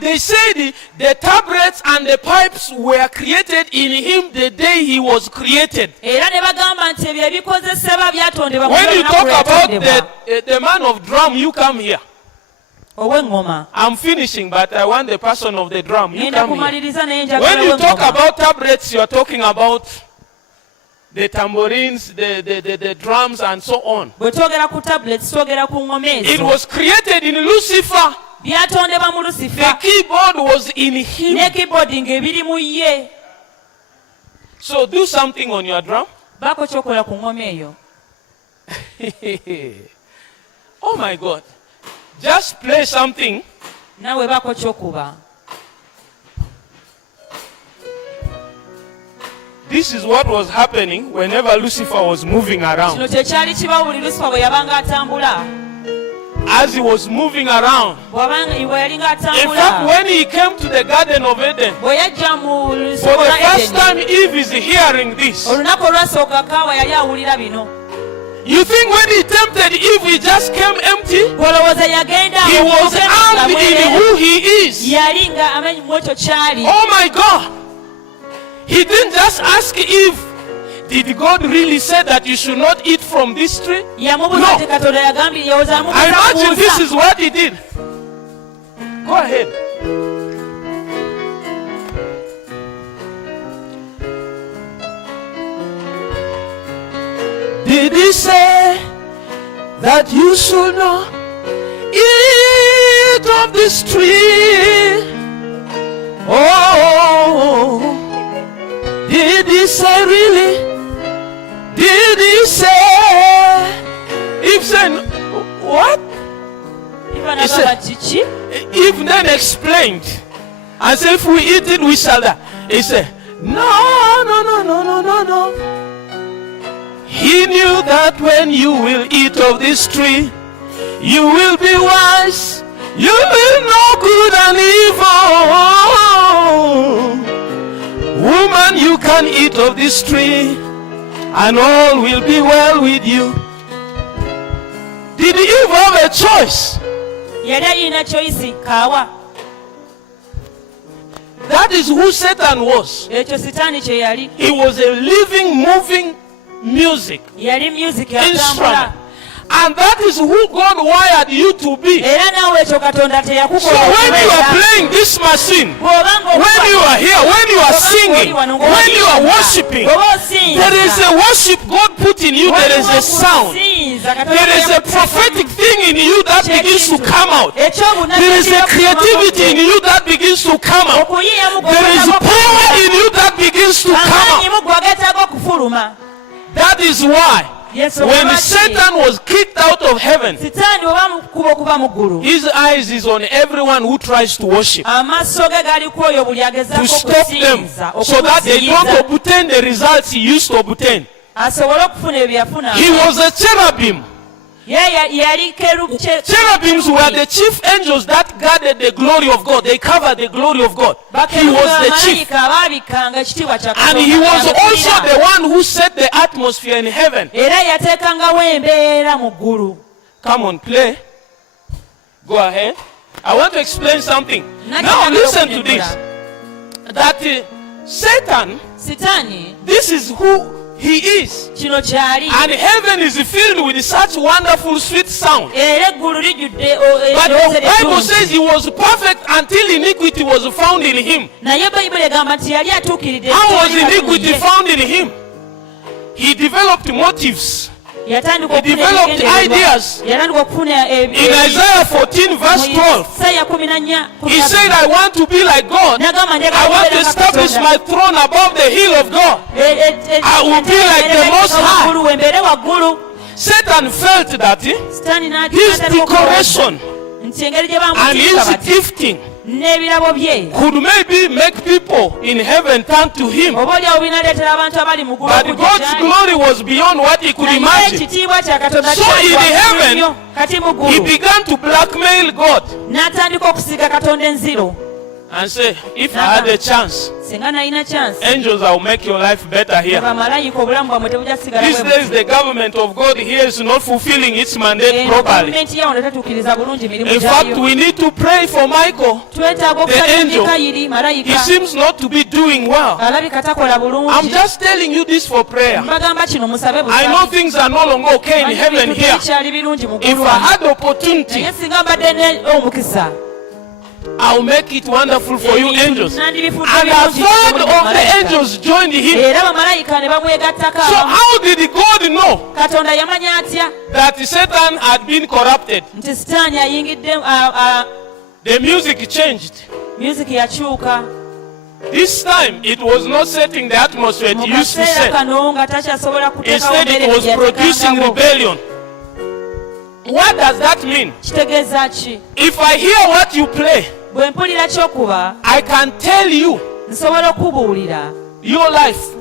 they said the tabrets and the pipes were created in him the day he was created. When you talk about the man of drum, you come here. I'm finishing, but I want the person of the drum. You come here. When you talk about tabrets, you are talking about the tambourines, the drums, and so on. It was created in Lucifer. The keyboard was in him. So do something on your drum. Oh my God. Just play something. This is what was happening whenever Lucifer was moving around. as he was moving around. In fact, when he came to the Garden of Eden, for the first time Eve is hearing this. You think when he tempted Eve, he just came empty? He was armed in who he is. Oh my God. He didn't just ask Eve, did God really say that you should not eat from this tree? No. I imagine this is what he did. Go ahead. Did he say that you should not eat of this tree? Oh, did he say really? Did he say? Eve said, what? He said, Eve then explained and said, if we eat it, we shall die. He said, no. He knew that when you will eat of this tree, you will be wise. You will know good and evil. Woman, you can eat of this tree, and all will be well with you. Did Eve have a choice? That is who Satan was. He was a living, moving music instrument. And that is who God wired you to be. So when you are playing this machine, when you are here, when you are singing, when you are worshiping, there is a worship God put in you. There is a sound. There is a prophetic thing in you that begins to come out. There is a creativity in you that begins to come out. There is a power in you that begins to come out. That is why when Satan was kicked out of heaven, his eyes is on everyone who tries to worship, to stop them so that they don't obtain the results he used to obtain. He was a cherubim. Cherubims were the chief angels that guarded the glory of God. They covered the glory of God. He was the chief. And he was also the one who set the atmosphere in heaven. Come on, play. Go ahead. I want to explain something. Now listen to this. That Satan, this is who he is. And heaven is filled with such wonderful sweet sound. But the Bible says he was perfect until iniquity was found in him. How was iniquity found in him? He developed motives. He developed ideas. In Isaiah 14 verse 12, he said, I want to be like God. I want to establish my throne above the hill of God. I will be like the Most High. Satan felt that his decoration and his gifting could maybe make people in heaven turn to him. But God's glory was beyond what he could imagine. So in heaven, he began to blackmail God and say, if I had a chance, angels, I will make your life better here. These days the government of God here is not fulfilling its mandate properly. In fact, we need to pray for Michael, the angel. He seems not to be doing well. I'm just telling you this for prayer. I know things are no longer okay in heaven here. If I had the opportunity, I'll make it wonderful for you angels. And a third of the angels joined him. So how did God know that Satan had been corrupted? The music changed. This time it was not setting the atmosphere it used to set. Instead it was producing rebellion. What does that mean? If I hear what you play, I can tell you your life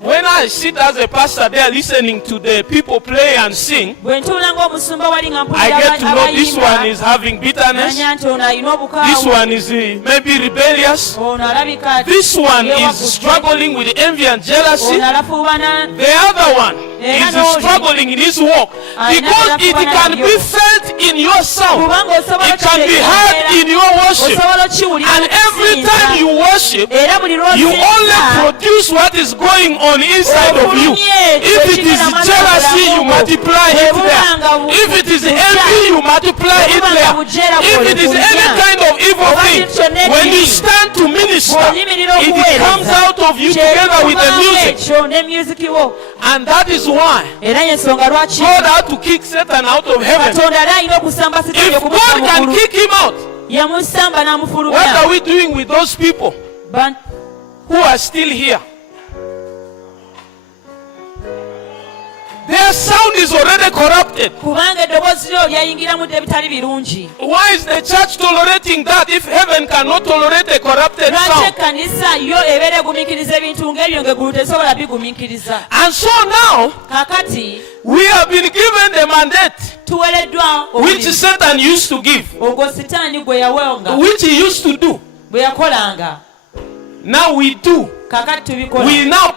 When I sit as a pastor there listening to the people play and sing, I get to know this one is having bitterness, this one is maybe rebellious, this one is struggling with envy and jealousy, the other one is struggling in his walk, because it can be felt in your sound, it can be heard in your worship, and every time you worship, you only produce what is going on inside of you. If it is jealousy, you multiply it there. If it is envy, you multiply it there. If it is any kind of evil thing, when you stand to minister, it comes out of you together with the music. And that is why God had to kick Satan out of heaven. If God can kick him out, what are we doing with those people who are still here? Their sound is already corrupted. Why is the church tolerating that if heaven cannot tolerate a corrupted sound? And so now, we have been given the mandate which Satan used to give, which he used to do. Now we do. We now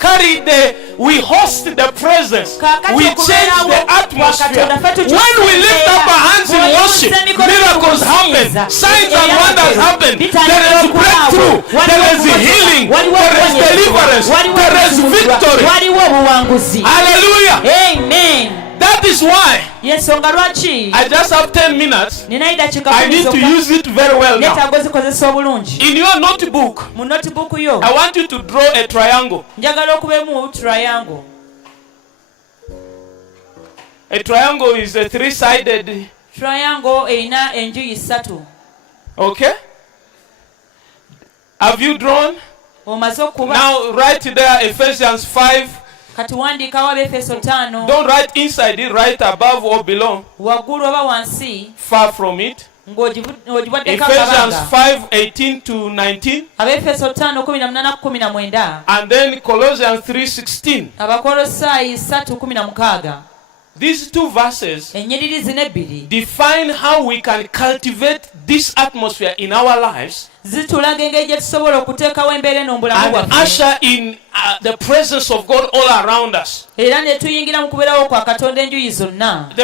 we host the presence. We change the atmosphere. When we lift up our hands in worship, miracles happen, signs and wonders happen. There is breakthrough, there is healing, there is deliverance, there is victory. Hallelujah. Amen. That is why I just have 10 minutes. I need to use it very well now. In your notebook, I want you to draw a triangle. A triangle is a three-sided triangle. Okay? Have you drawn? Now write there Ephesians 5. Don't write inside it, write above or below. Far from it. Ephesians 5:18 to 19. And then Colossians 3:16. These two verses define how we can cultivate this atmosphere in our lives and usher in the presence of God all around us. The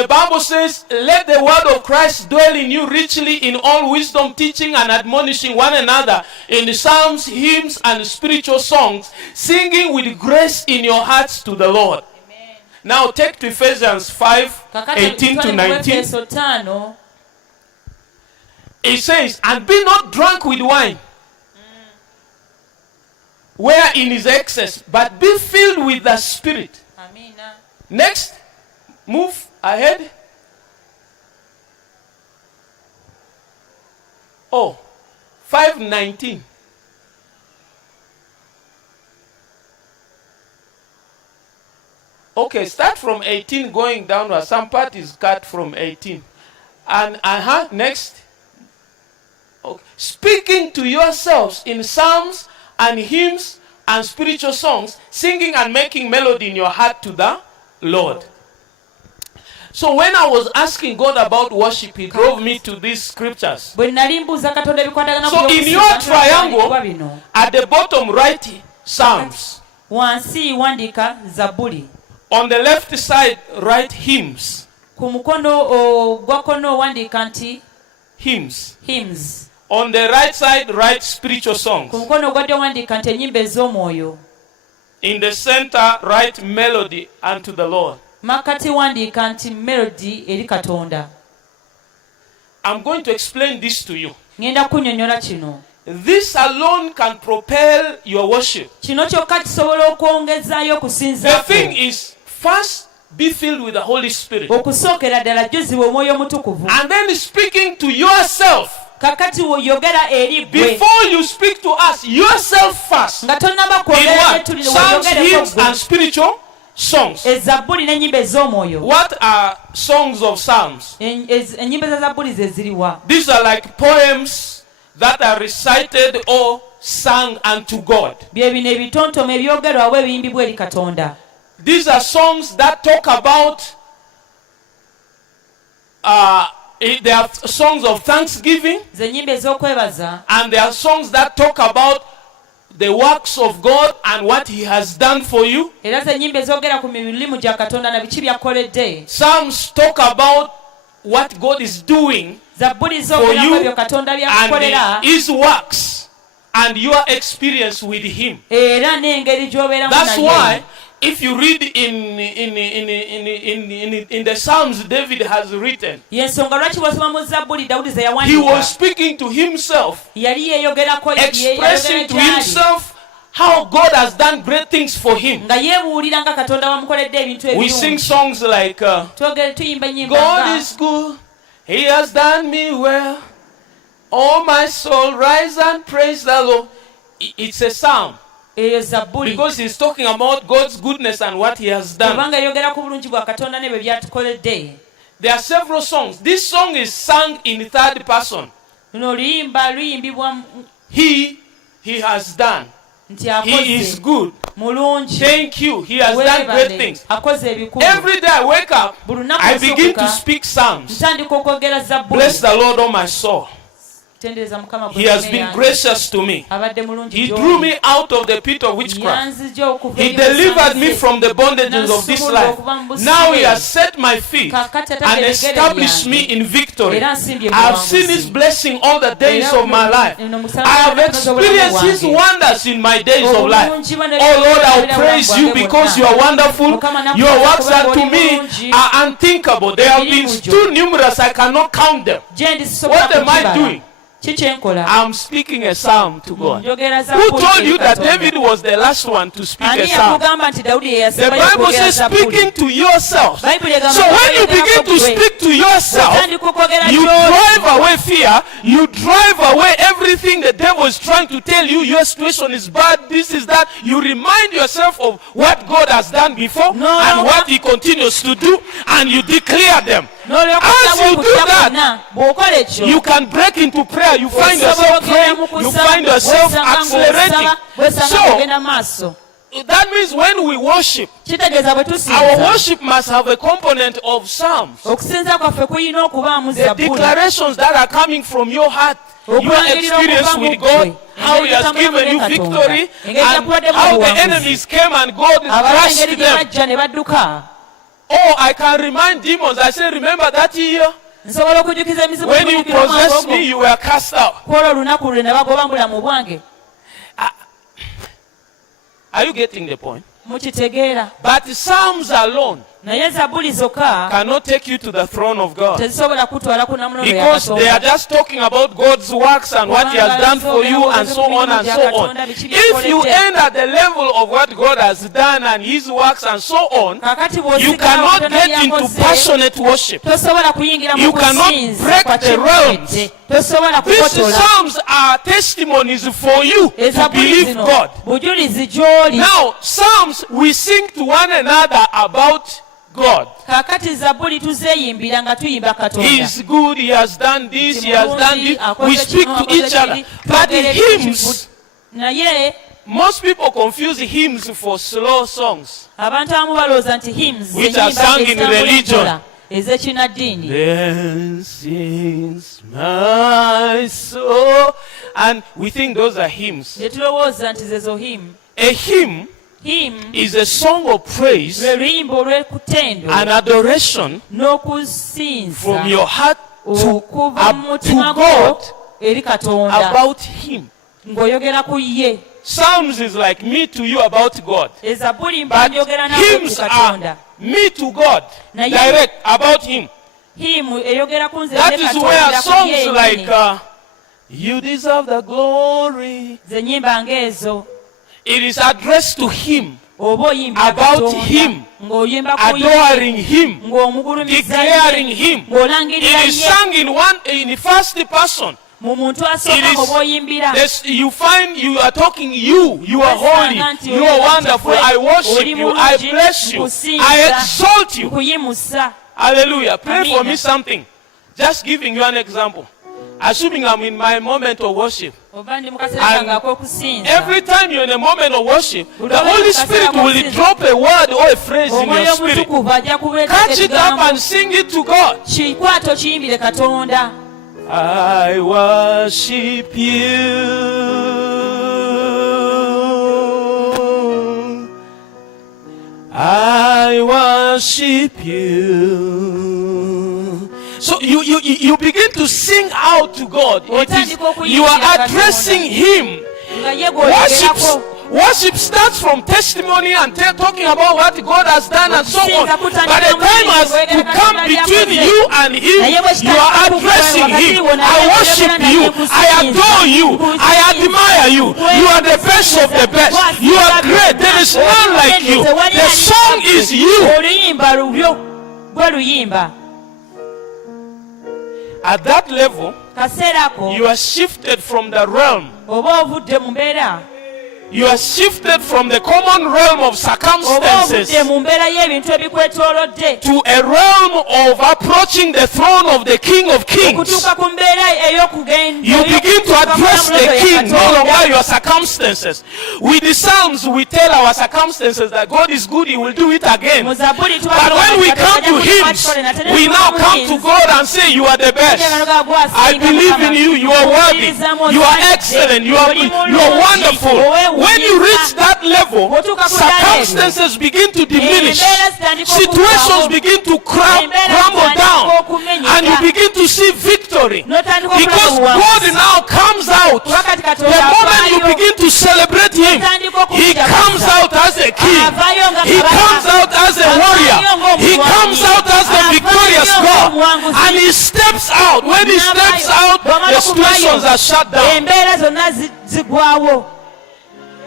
Bible says, let the word of Christ dwell in you richly in all wisdom, teaching and admonishing one another in psalms, hymns and spiritual songs, singing with grace in your hearts to the Lord. Now take to Ephesians 5:18 to 19. It says, and be not drunk with wine, wherein is excess, but be filled with the Spirit. Next, move ahead. 5:19. Okay, start from 18 going downward. Some part is cut from 18. And next. Okay. Speaking to yourselves in psalms and hymns and spiritual songs, singing and making melody in your heart to the Lord. So when I was asking God about worship, He drove me to these scriptures. So in your triangle, at the bottom write Psalms. On the left side, write hymns. Hymns. On the right side, write spiritual songs. In the center, write melody unto the Lord. I'm going to explain this to you. This alone can propel your worship. The thing is, first, be filled with the Holy Spirit. And then speaking to yourself. Before you speak to us, yourself first. In what? Psalms, hymns, and spiritual songs. What are songs of Psalms? These are like poems that are recited or sung unto God. bye bino ebitontome ebyogerwawo ebiyimbibwa eri Katonda. These are songs that talk about there are songs of thanksgiving, ze nnyimba ez'okwebaza, and there are songs that talk about the works of God and what he has done for you. era ze nnyimba ezoogera ku mirimu gya Katonda na biki by'akoledde. Psalms talk about what God is doing Zabbuli for zoogera ku you ebyo Katonda by'akukolera and his works and your experience with him. era n'engeri gy'obeeramu That's naye. why if you read in the Psalms David has written, yensonga lwaki bw'osoma mu Zabbuli Dawudi ze he yawandiika was speaking to himself, yali yeeyogerako expressing to himself how God has done great things for him. nga yeebuulira nga Katonda bamukoledde ebintu We sing ebirungi. songs like Tuyimba ennyimba God nga is good, he has done me well, oh my soul rise and praise the Lord. It's a psalm eyo Zabbuli because he's talking about God's goodness and what he has done. kubanga yogera ku bulungi bwa Katonda ne bwe byatukoledde. There are several songs. This song is sung in third person. luno oluyimba luyimbibwa He has done. nti He is akoze good. mulungi Thank you. He has done great things. akoze ebikulu. Every day I wake up, buli lunaku I begin to nsooka speak psalms. ntandika okwogera Zabbuli. Bless the Lord, oh my soul. Tendereza Mukama He has been gracious to me. abadde mulungi He gy'oli. drew me out of the pit of witchcraft. yanzigye okuva He eri delivered musanze. me from the bondages of this life. Now he has set my feet and established me in victory. era nsimbye I have seen his blessing all the days of my life. I have experienced his wonders in my days of life. Oh Lord, I will praise you because you are wonderful. Your works unto me are unthinkable. They have been too numerous, I cannot count them. What am I doing? I'm speaking a psalm to God. Who told you that David was the last one to speak a psalm? The Bible says speaking to yourself. So when you begin to speak to yourself, you drive away fear, you drive away everything the devil is trying to tell you. Your situation is bad, this is that. You remind yourself of what God has done before and what he continues to do, and you declare them. As you do that, you can break into prayer. You find yourself praying. You find yourself accelerating. So that means when we worship, our worship must have a component of psalms. The declarations that are coming from your heart, your experience with God, how he has given you victory, and how the enemies came and God crushed them. Oh, I can remind demons. I say, remember that year? When you possessed me, you were cast out. Are you getting the point? But the Psalms alone cannot take you to the throne of God, because they are just talking about God's works and what he has done for you and so on and so on. If you end at the level of what God has done and his works and so on, you cannot get into passionate worship. You cannot break the realms. These psalms are testimonies for you to believe God. Now, psalms, we sing to one another about God. He is good, he has done this, he has done this. We speak to each other. But the hymns, most people confuse hymns for slow songs, which are sung in religion. Then sings my soul. And we think those are hymns. A hymn is a song of praise and adoration from your heart to God about him. Psalms is like me to you about God. But hymns are me to God, direct about him. That is where songs like you deserve the glory, it is addressed to him, about him, adoring him, declaring him. It is sung in first person. You find you are talking you are holy, you are wonderful, I worship you, I bless you, I exalt you. Hallelujah. Pray for me something. Just giving you an example. Assuming I'm in my moment of worship. And every time you're in a moment of worship, the Holy Spirit will drop a word or a phrase in your spirit. Catch it up and sing it to God. I worship you. I worship you. So you begin to sing out to God. You are addressing Him. Worship starts from testimony and talking about what God has done and so on. But the time has to come between you and Him. You are addressing Him. I worship you. I adore you. I admire you. You are the best of the best. You are great. There is none like you. The song is you. At that level, you are shifted from the realm. You are shifted from the common realm of circumstances to a realm of approaching the throne of the King of Kings. You begin to address the King, no longer your circumstances. With the Psalms, we tell our circumstances that God is good, He will do it again. But when we come to hymns, we now come to God and say, you are the best. I believe in you. You are worthy. You are excellent. You are wonderful. When you reach that level, circumstances begin to diminish, situations begin to crumble down, and you begin to see victory. Because God now comes out. The moment you begin to celebrate Him, He comes out as a king. He comes out as a warrior. He comes out as the victorious God. And He steps out. When He steps out, the situations are shut down.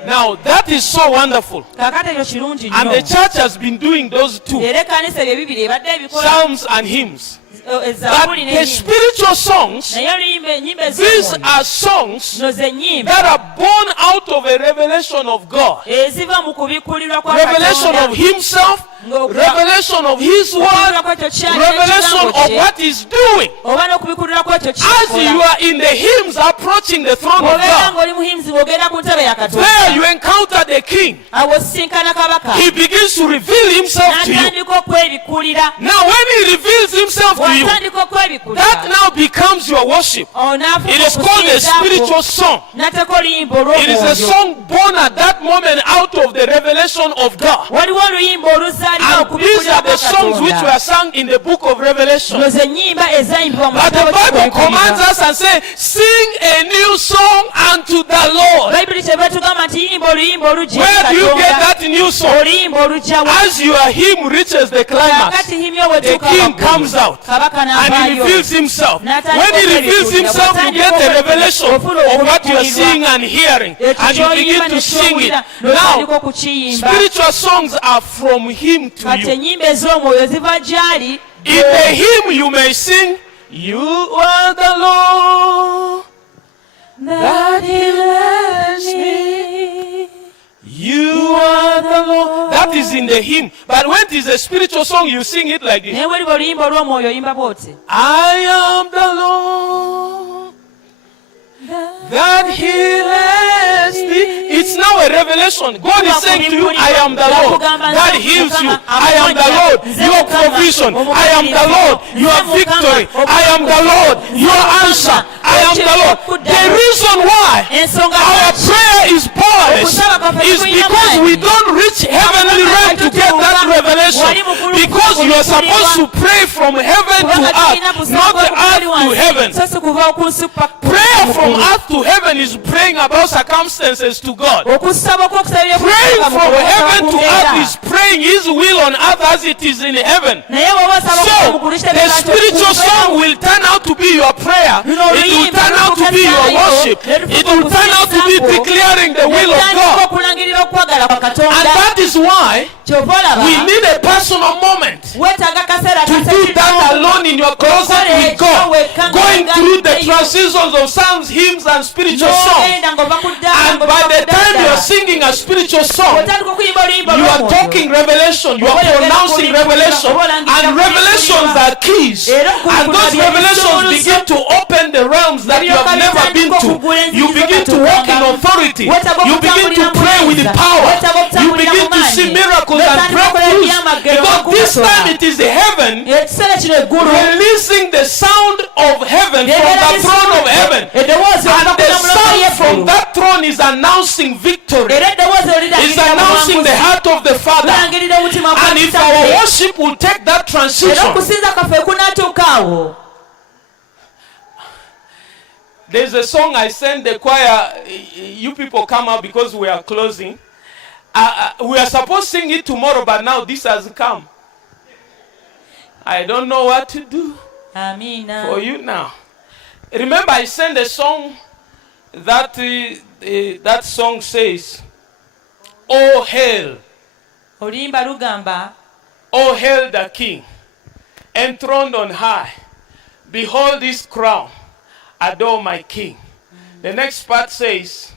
Now that is so wonderful. And the church has been doing those two, psalms and hymns. But the spiritual songs, these are songs that are born out of a revelation of God, revelation of Himself, revelation of His word, revelation of what He's doing. As you are in the hymns approaching the throne of God, there you encounter the King. He begins to reveal Himself to you. Now when He reveals Himself to you, that now becomes your worship. It is called a spiritual song. It is a song born at that moment out of the revelation of God. And these are the songs which were sung in the book of Revelation. But the Bible commands us and says, sing a new song unto the Lord. Where do you get that new song? As your hymn reaches the climax, the King comes out and He reveals Himself. When He reveals Himself, you get a revelation of what you are seeing and hearing, and you begin to sing it. Now, spiritual songs are from Him to you. In the hymn you may sing, you are the Lord that heals me. You are the Lord. That is in the hymn. But when it is a spiritual song, you sing it like this. I am the Lord that heals thee. It's now a revelation. God is saying to you, I am the Lord that heals you. I am the Lord, your provision. I am the Lord, your victory. I am the Lord, your answer. I am the Lord. The reason why our prayer is powerless is because we don't reach heavenly realm to get that revelation. Because you are supposed to pray from heaven to earth, not the earth to heaven. Prayer from earth to heaven is praying about circumstances to God. Praying from heaven to earth is praying His will on earth as it is in heaven. So the spiritual song will turn out to be your prayer. It will turn out to be your worship. It will turn out to be declaring the will of God. And that is why we need a personal moment to do that alone in your closet with God. Going going through the transitions of psalms, hymns, and spiritual songs. And by the time you are singing a spiritual song, you are talking revelation, you are pronouncing revelation, and revelations are keys. And those revelations begin to open the realms that you have never been to. You begin to walk in authority. You begin to pray with power. You begin to see miracles and breakthroughs. Because this time it is heaven releasing the sound of heaven from the throne of heaven. And the sound from that throne is announcing victory. It's announcing the heart of the Father. And if our worship will take that transition, there's a song I sent the choir. You people come up because we are closing. We are supposed to sing it tomorrow, but now this has come. I don't know what to do for you now. Remember, I sent a song that that song says, "Oh hail, oh hail the King, enthroned on high. Behold his crown, adore my King." The next part says,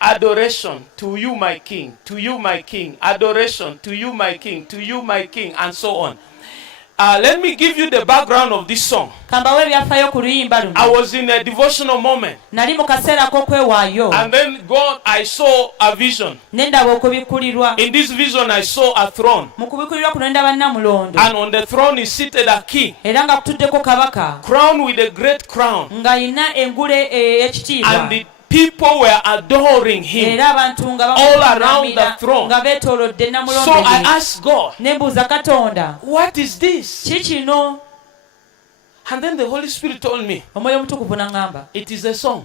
"Adoration to you, my King, to you, my King. Adoration to you, my King, to you, my King," and so on. Let me give you the background of this song. I was in a devotional moment. And then God, I saw a vision. In this vision, I saw a throne. And on the throne is seated a king, crowned with a great crown. And the people were adoring him all around the throne. So I asked God, what is this? And then the Holy Spirit told me, it is a song.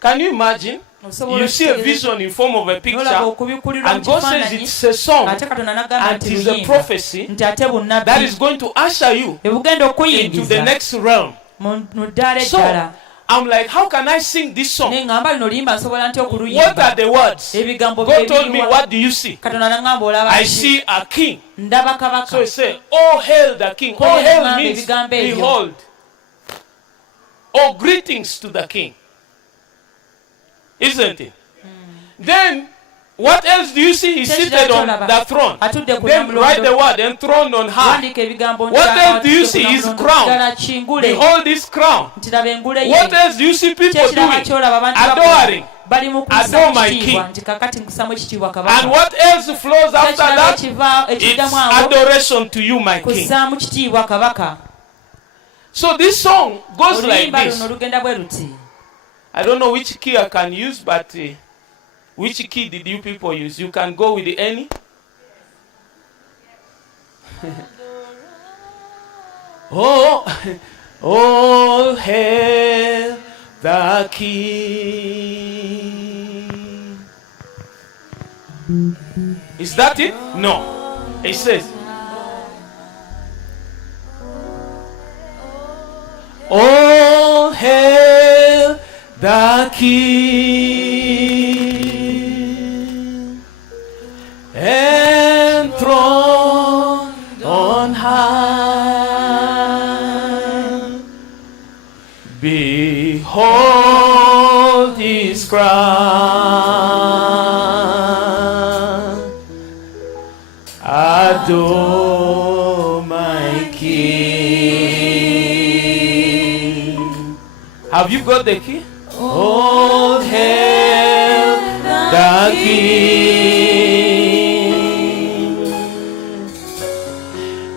Can you imagine? You see a vision in form of a picture, and God says it's a song, and it is a prophecy that is going to usher you into the next realm. So I'm like, how can I sing this song? What are the words? God told me, what do you see? I see a king. So he said, "Oh hail the king." Oh hail means behold. Oh, greetings to the king. Isn't it? Then what else do you see? He's seated on the throne. Then write the word, enthroned on high. What else do you see? He's crowned. Behold his crown. What else do you see people doing? Adoring. Adore my king. And what else flows after that? It's adoration to you, my king. So this song goes like this. I don't know which key I can use, but which key did you people use? You can go with any. Oh, oh, hail the King. Is that it? No. It says, oh, hail the King, enthroned on high. Behold his crown. Adore my King. Have you got the key? Oh, hail the King,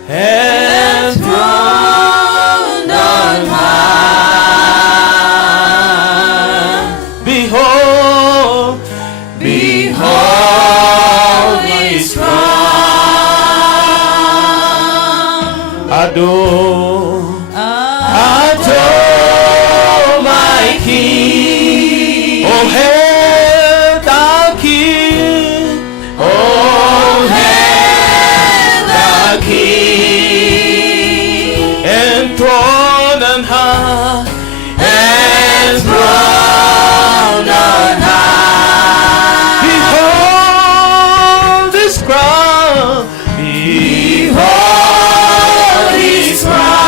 enthroned on high. Behold, behold his crown. Adore, adore my King. Oh, hail the King. Oh, hail the King. Enthroned on high. Enthroned on high. Behold his crown. Behold his crown.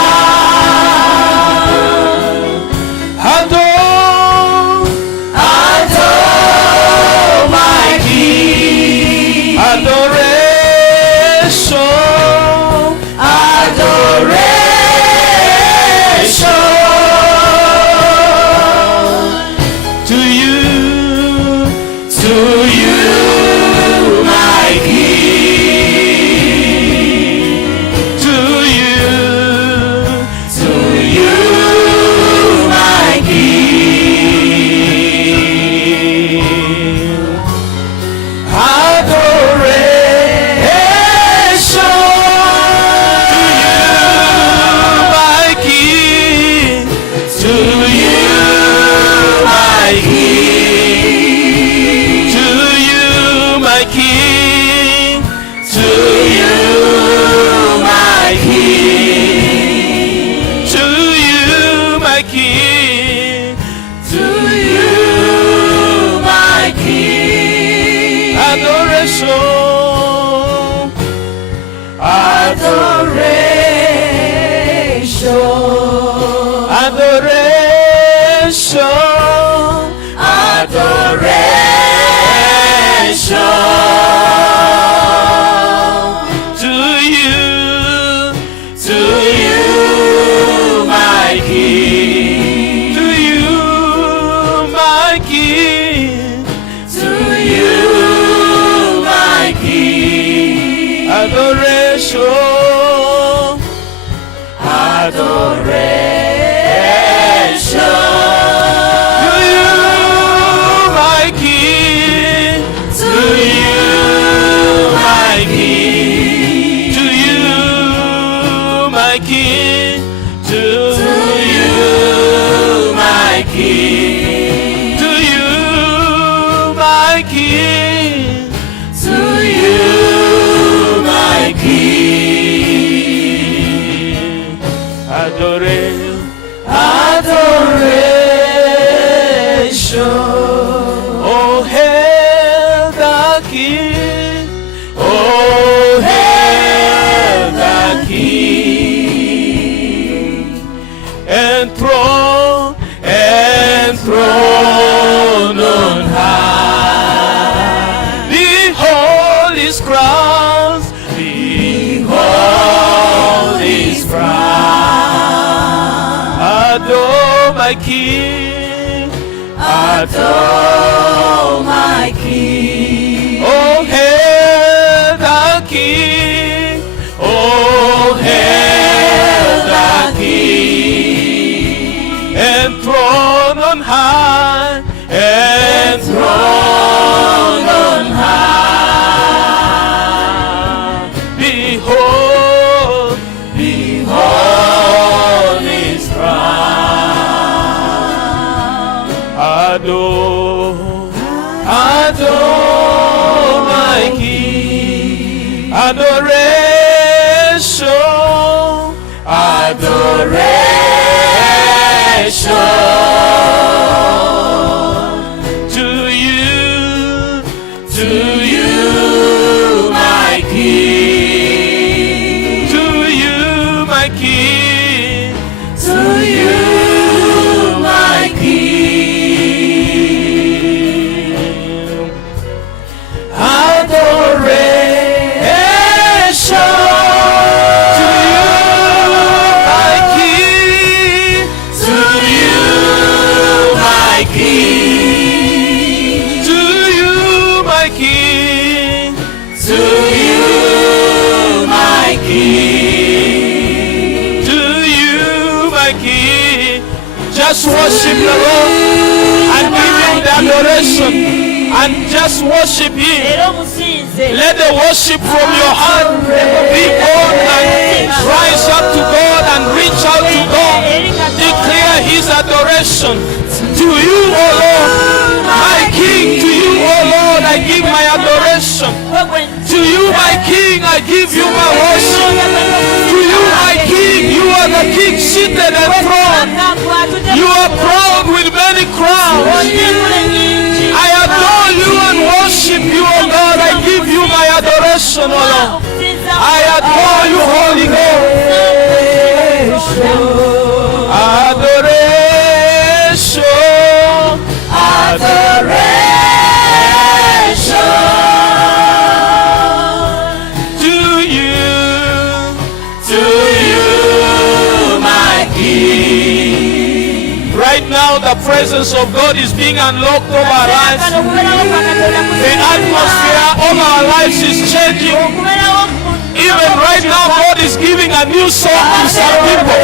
my King, to you, my King, to you, my King, to you, my King. Adoration, adoration. oh hail the King, Oh, hail the King, enthroned on high. Behold his crowns, behold his crown. adore my King, Adore my King. oh hail the King, oh Hail the King, enthroned on high, enthroned on high. behold, Behold his crown. adore my King, adoration, Adoration to you, to you, my King, to you, my King, to you, my King. Adoration to you, my King, to you, my King, to you, my King, to you, my King. to you, my King. Just worship the Lord and give him the adoration and just worship him. Era musinze. Let the worship from your heart be on and rise up to God and reach out to God. Declare his adoration to you, O Lord, my King. To you, O Lord, I give my adoration. To you, my King, I give you my worship. To you, my King, you are the King seated enthroned. You are crowned with many crowns. I adore you and worship you, O God. I give you my adoration, O Lord. I adore you, Holy Ghost. Adoration, Adoration to you, to you, my King. right now the presence of God is being unlocked over our lives. The atmosphere of our lives is changing. Even right now, God is giving a new song to some people.